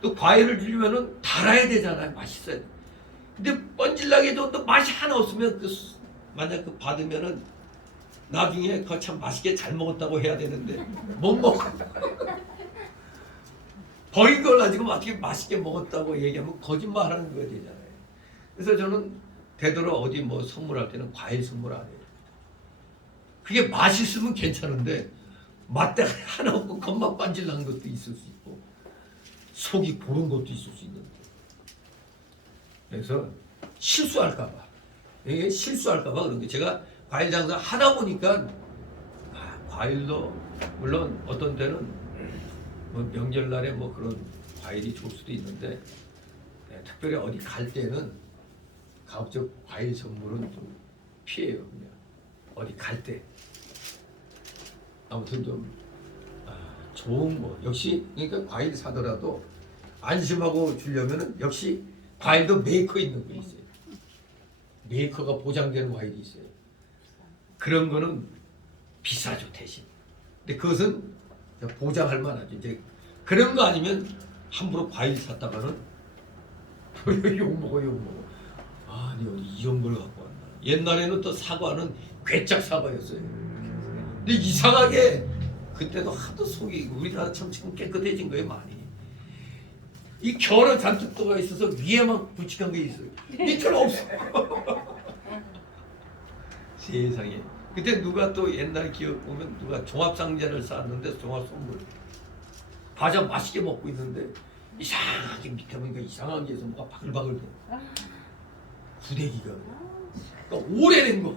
또 과일을 주려면은 달아야 되잖아요. 맛있어야 돼. 근데 뻔질나게 줘도 맛이 하나 없으면 만약 받으면은 나중에 그거 참 맛있게 잘 먹었다고 해야 되는데 못 먹어. 버린 걸 가지고 어떻게 맛있게 먹었다고 얘기하면 거짓말하는 거야 되잖아요. 그래서 저는 되도록 어디 뭐 선물할 때는 과일 선물 안 해요. 그게 맛있으면 괜찮은데 맛대가 하나 없고 겉만 반질난 것도 있을 수 있고 속이 고른 것도 있을 수 있는데, 그래서 실수할까봐, 이게 실수할까봐 그런 게, 제가 과일 장사 하다 보니까 과일도 물론 어떤 때는 뭐 명절날에 뭐 그런 과일이 좋을 수도 있는데, 특별히 어디 갈 때는 가급적 과일 선물은 좀 피해요. 그냥 어디 갈 때 아무튼 좀 좋은 거, 역시 그러니까 과일 사더라도 안심하고 주려면은 역시 과일도 메이커 있는 거 있어요. 메이커가 보장되는 과일이 있어요. 그런 거는 비싸죠 대신. 근데 그것은 보장할 만하죠. 이제 그런 거 아니면 함부로 과일 샀다가는 욕 먹어. 아니 어디 이런 걸 갖고 왔나. 옛날에는 또 사과는 괴짝 사과였어요. 근데 이상하게 그때도 하도 속이, 우리나라 참 지금 깨끗해진 거예요 많이. 이 결은 잔뜩 떠가 있어서 위에만 굵직한 게 있어요. 밑에는 없어. 세상에. 그때 누가 또 옛날 기억 보면 누가 종합상자를 쌓았는데 종합 선물 과자 맛있게 먹고 있는데 이상하게 밑에 보니까 이상한 게 해서 뭐가 바글바글 돼. 구데기가. 그러니까 오래된 거.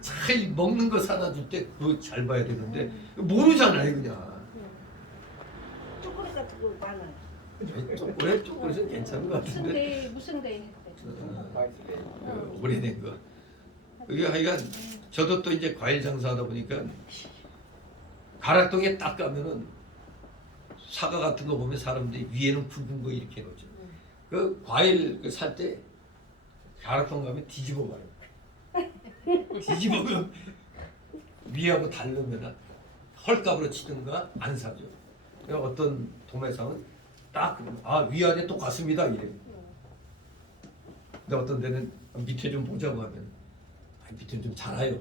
잘 먹는 거 사다 줄 때 그거 잘 봐야 되는데 모르잖아요 그냥. 초콜릿 같은 거 많아요. 초콜릿은 괜찮은 것 같은데. 무슨 데이? 오래된 거. 그게 하여간 저도 또 이제 과일 장사하다 보니까 가락동에 딱 가면은 사과 같은 거 보면 사람들이 위에는 굵은 거 이렇게 놓죠. 그 과일 살 때 가락동 가면 뒤집어 가요. 뒤집으면 위하고 다르면 헐값으로 치든가 안 사죠. 어떤 도매상은 딱 위아래 똑같습니다 이래요. 근데 어떤 데는 밑에 좀 보자고 하면 밑에 좀 잘아요.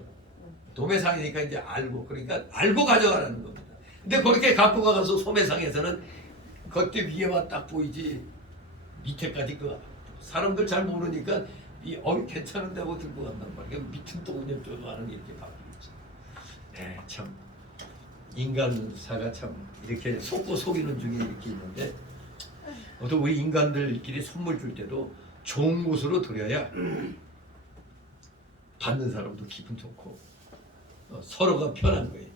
도매상이니까 이제 알고, 그러니까 알고 가져가라는 겁니다. 근데 그렇게 갖고 가서 소매상에서는 겉에 위에만 딱 보이지 밑에까지 그 사람들 잘 모르니까 괜찮은데 하고 들고 간단 말이에요. 밑은 또 그냥 들어가는 게 이렇게 바뀌겠죠. 네, 참 인간사가 참 이렇게 속고 속이는 중에 이렇게 있는데, 또 우리 인간들끼리 선물 줄 때도 좋은 곳으로 드려야 받는 사람도 기분 좋고 서로가 편한 거예요.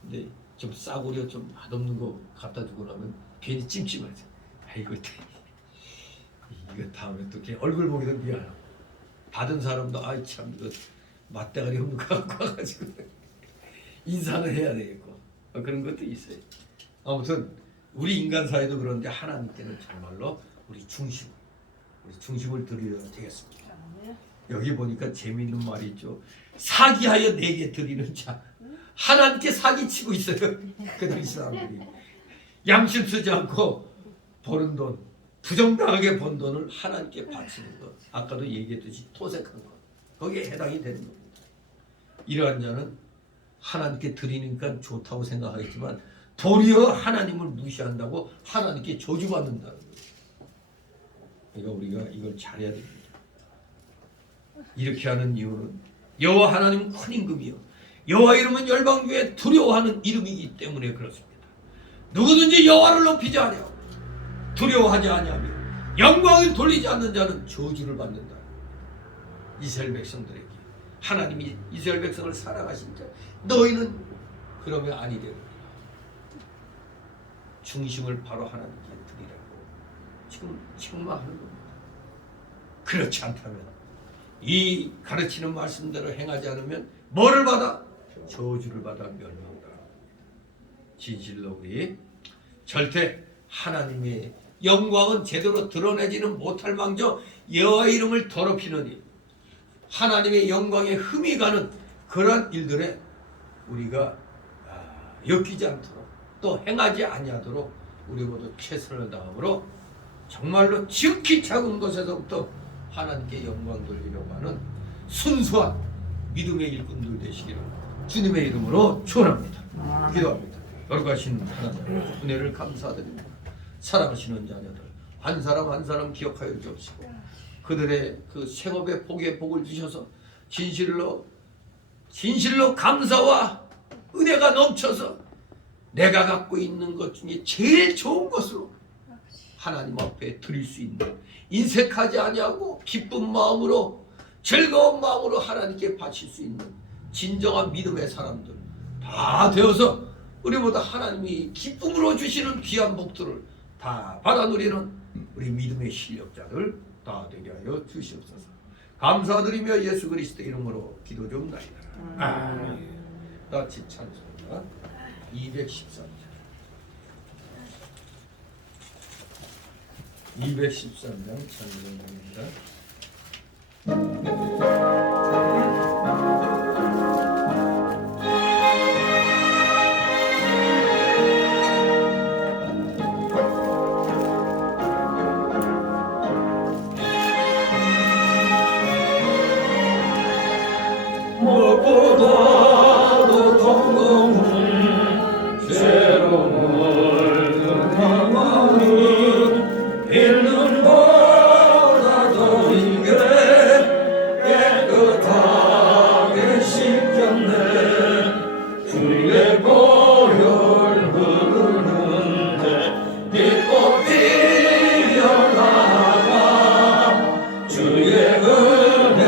근데 좀 싸구려 좀 맛없는 거 갖다 주고 나면 괜히 찜찜하죠. 아이고 이거 다음에 또 걔 얼굴 보기도 미안하고, 받은 사람도 아이 참 이거 맛대가리 없는 거 갖고 와가지고 인사는 해야 되겠고 그런 것도 있어요. 아무튼 우리 인간 사회도 그런데 하나님께는 정말로 우리 중심을 드려야 되겠습니다. 여기 보니까 재미있는 말이 있죠. 사기하여 내게 드리는 자, 하나님께 사기치고 있어요. 그들 사람들이 양심 쓰지 않고 버는 돈, 부정당하게 번 돈을 하나님께 바치는 것, 아까도 얘기했듯이 토색한 것, 거기에 해당이 되는 겁니다. 이러한 자는 하나님께 드리니까 좋다고 생각하겠지만 도리어 하나님을 무시한다고 하나님께 저주받는다는 거예요. 그러니까 우리가 이걸 잘해야 됩니다. 이렇게 하는 이유는 여호와 하나님은 큰 임금이요, 여호와 이름은 열방 중에 두려워하는 이름이기 때문에 그렇습니다. 누구든지 여호와를 높이지 아니하고 두려워하지 아니하며 영광을 돌리지 않는 자는 저주를 받는다. 이스라엘 백성들에게 하나님이 이스라엘 백성을 사랑하신 자, 너희는 그러면 아니 되느니라. 중심을 바로 하나님께 드리라고 지금 책망하는 겁니다. 그렇지 않다면, 이 가르치는 말씀대로 행하지 않으면 뭐를 받아? 저주를 받아 멸망한다. 진실로 우리 절대 하나님의 영광은 제대로 드러내지는 못할 망정 여호와 이름을 더럽히느니 하나님의 영광에 흠이 가는 그러한 일들에 우리가 엮이지 않도록 또 행하지 아니하도록 우리 모두 최선을 다함으로 정말로 지극히 작은 것에서부터 하나님께 영광 돌리려고 하는 순수한 믿음의 일꾼들 되시기를 주님의 이름으로 축원합니다. 기도합니다. 거룩하신 하나님 은혜를 감사드립니다. 사랑하시는 자녀들 한 사람 한 사람 기억하여 주옵시고 그들의 그 생업의 복에 복을 주셔서 진실로 감사와 은혜가 넘쳐서 내가 갖고 있는 것 중에 제일 좋은 것으로 하나님 앞에 드릴 수 있는 인색하지 아니하고 기쁜 마음으로 즐거운 마음으로 하나님께 바칠 수 있는 진정한 믿음의 사람들 다 되어서 우리보다 하나님이 기쁨으로 주시는 귀한 복들을 다 받아 누리는 우리 믿음의 실력자들 다 되게 하여 주시옵소서. 감사드리며 예수 그리스도 이름으로 기도 좀 나이다. 아멘. 같이 찬송가 213장 213장 찬송가입니다. 무엇보다도 더욱 새로움을 경험하니 잃는 보다 더 이게 깨끗하게 씻겼네. 주의 보혈 흐르는데 빛꽃 피어나가 주의 은혜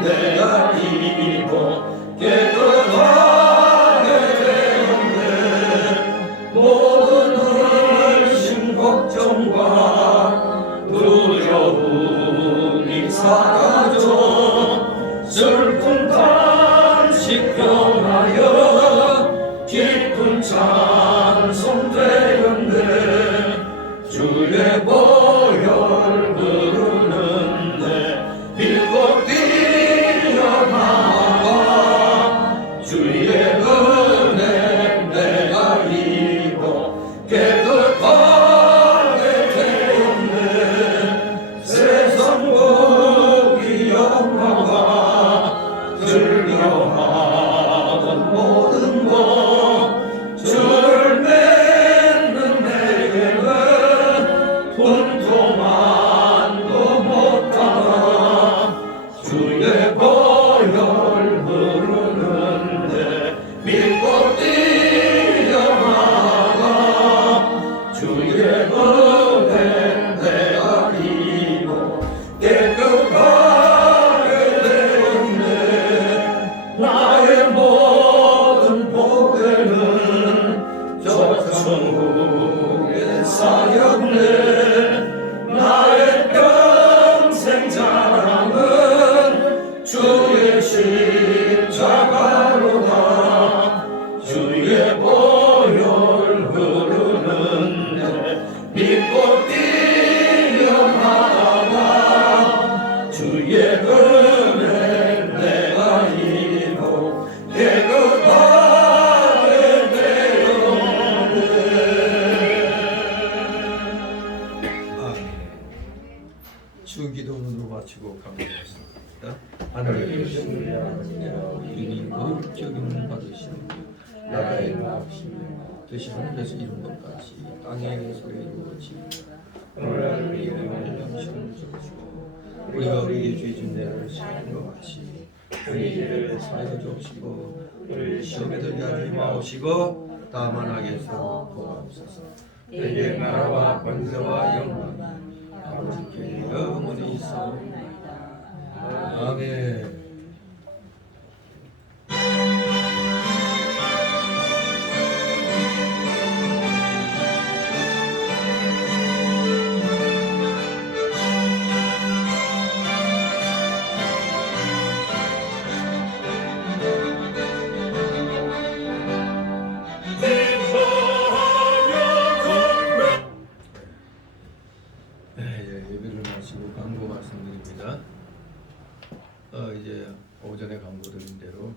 내가 입어 깨끗하게 되었네. 모든 의심 걱정과 두려움이 사라져 슬픈 탄식 변하여 기쁜 찬송 되었네. 주의 보혈 흐르는데 빛꽃 피어나가 주의 은혜 내가 입어 깨끗하게 되었네. 세상 복이 영광과 즐겨하던 모든 것 주를 맺는 내게는 분토만도 못하나. 주의 보혈 흐르는데 빛꽃 피어나가 주의 은혜 내가 입어 깨끗하게 되었네. 나의 모든 복에는 저 천국에 쌓였네. 나의 평생 자랑은 주의 십자가로다. 주의 보혈 흐르는데 빛꽃 피어나가 주의 은혜 내가 입어 깨끗하게 되었네. 주기도문으로 마치고 감사하겠습니다. 하늘에 계신 우리 아버지여 이름이 거룩히 여김을 받으시는 나라의 마옵시며 뜻이 하늘에서 이룬 것 같이 땅에서도 이루어지이다. 오늘 우리에게 양식을 주시고 우리가 우리에게 죄 진 데를 사하는 것 같이 우리 죄를 사하여 주시고 우리를 시험에 들게 하지 마옵시고 다만 악에서 구하옵소서. 내게 나라와 권세와 영광이 아버지께 영원히 있사옵나이다. 아멘. 예배를 마치고 광고 말씀드립니다. 이제 오전에 광고 드린 대로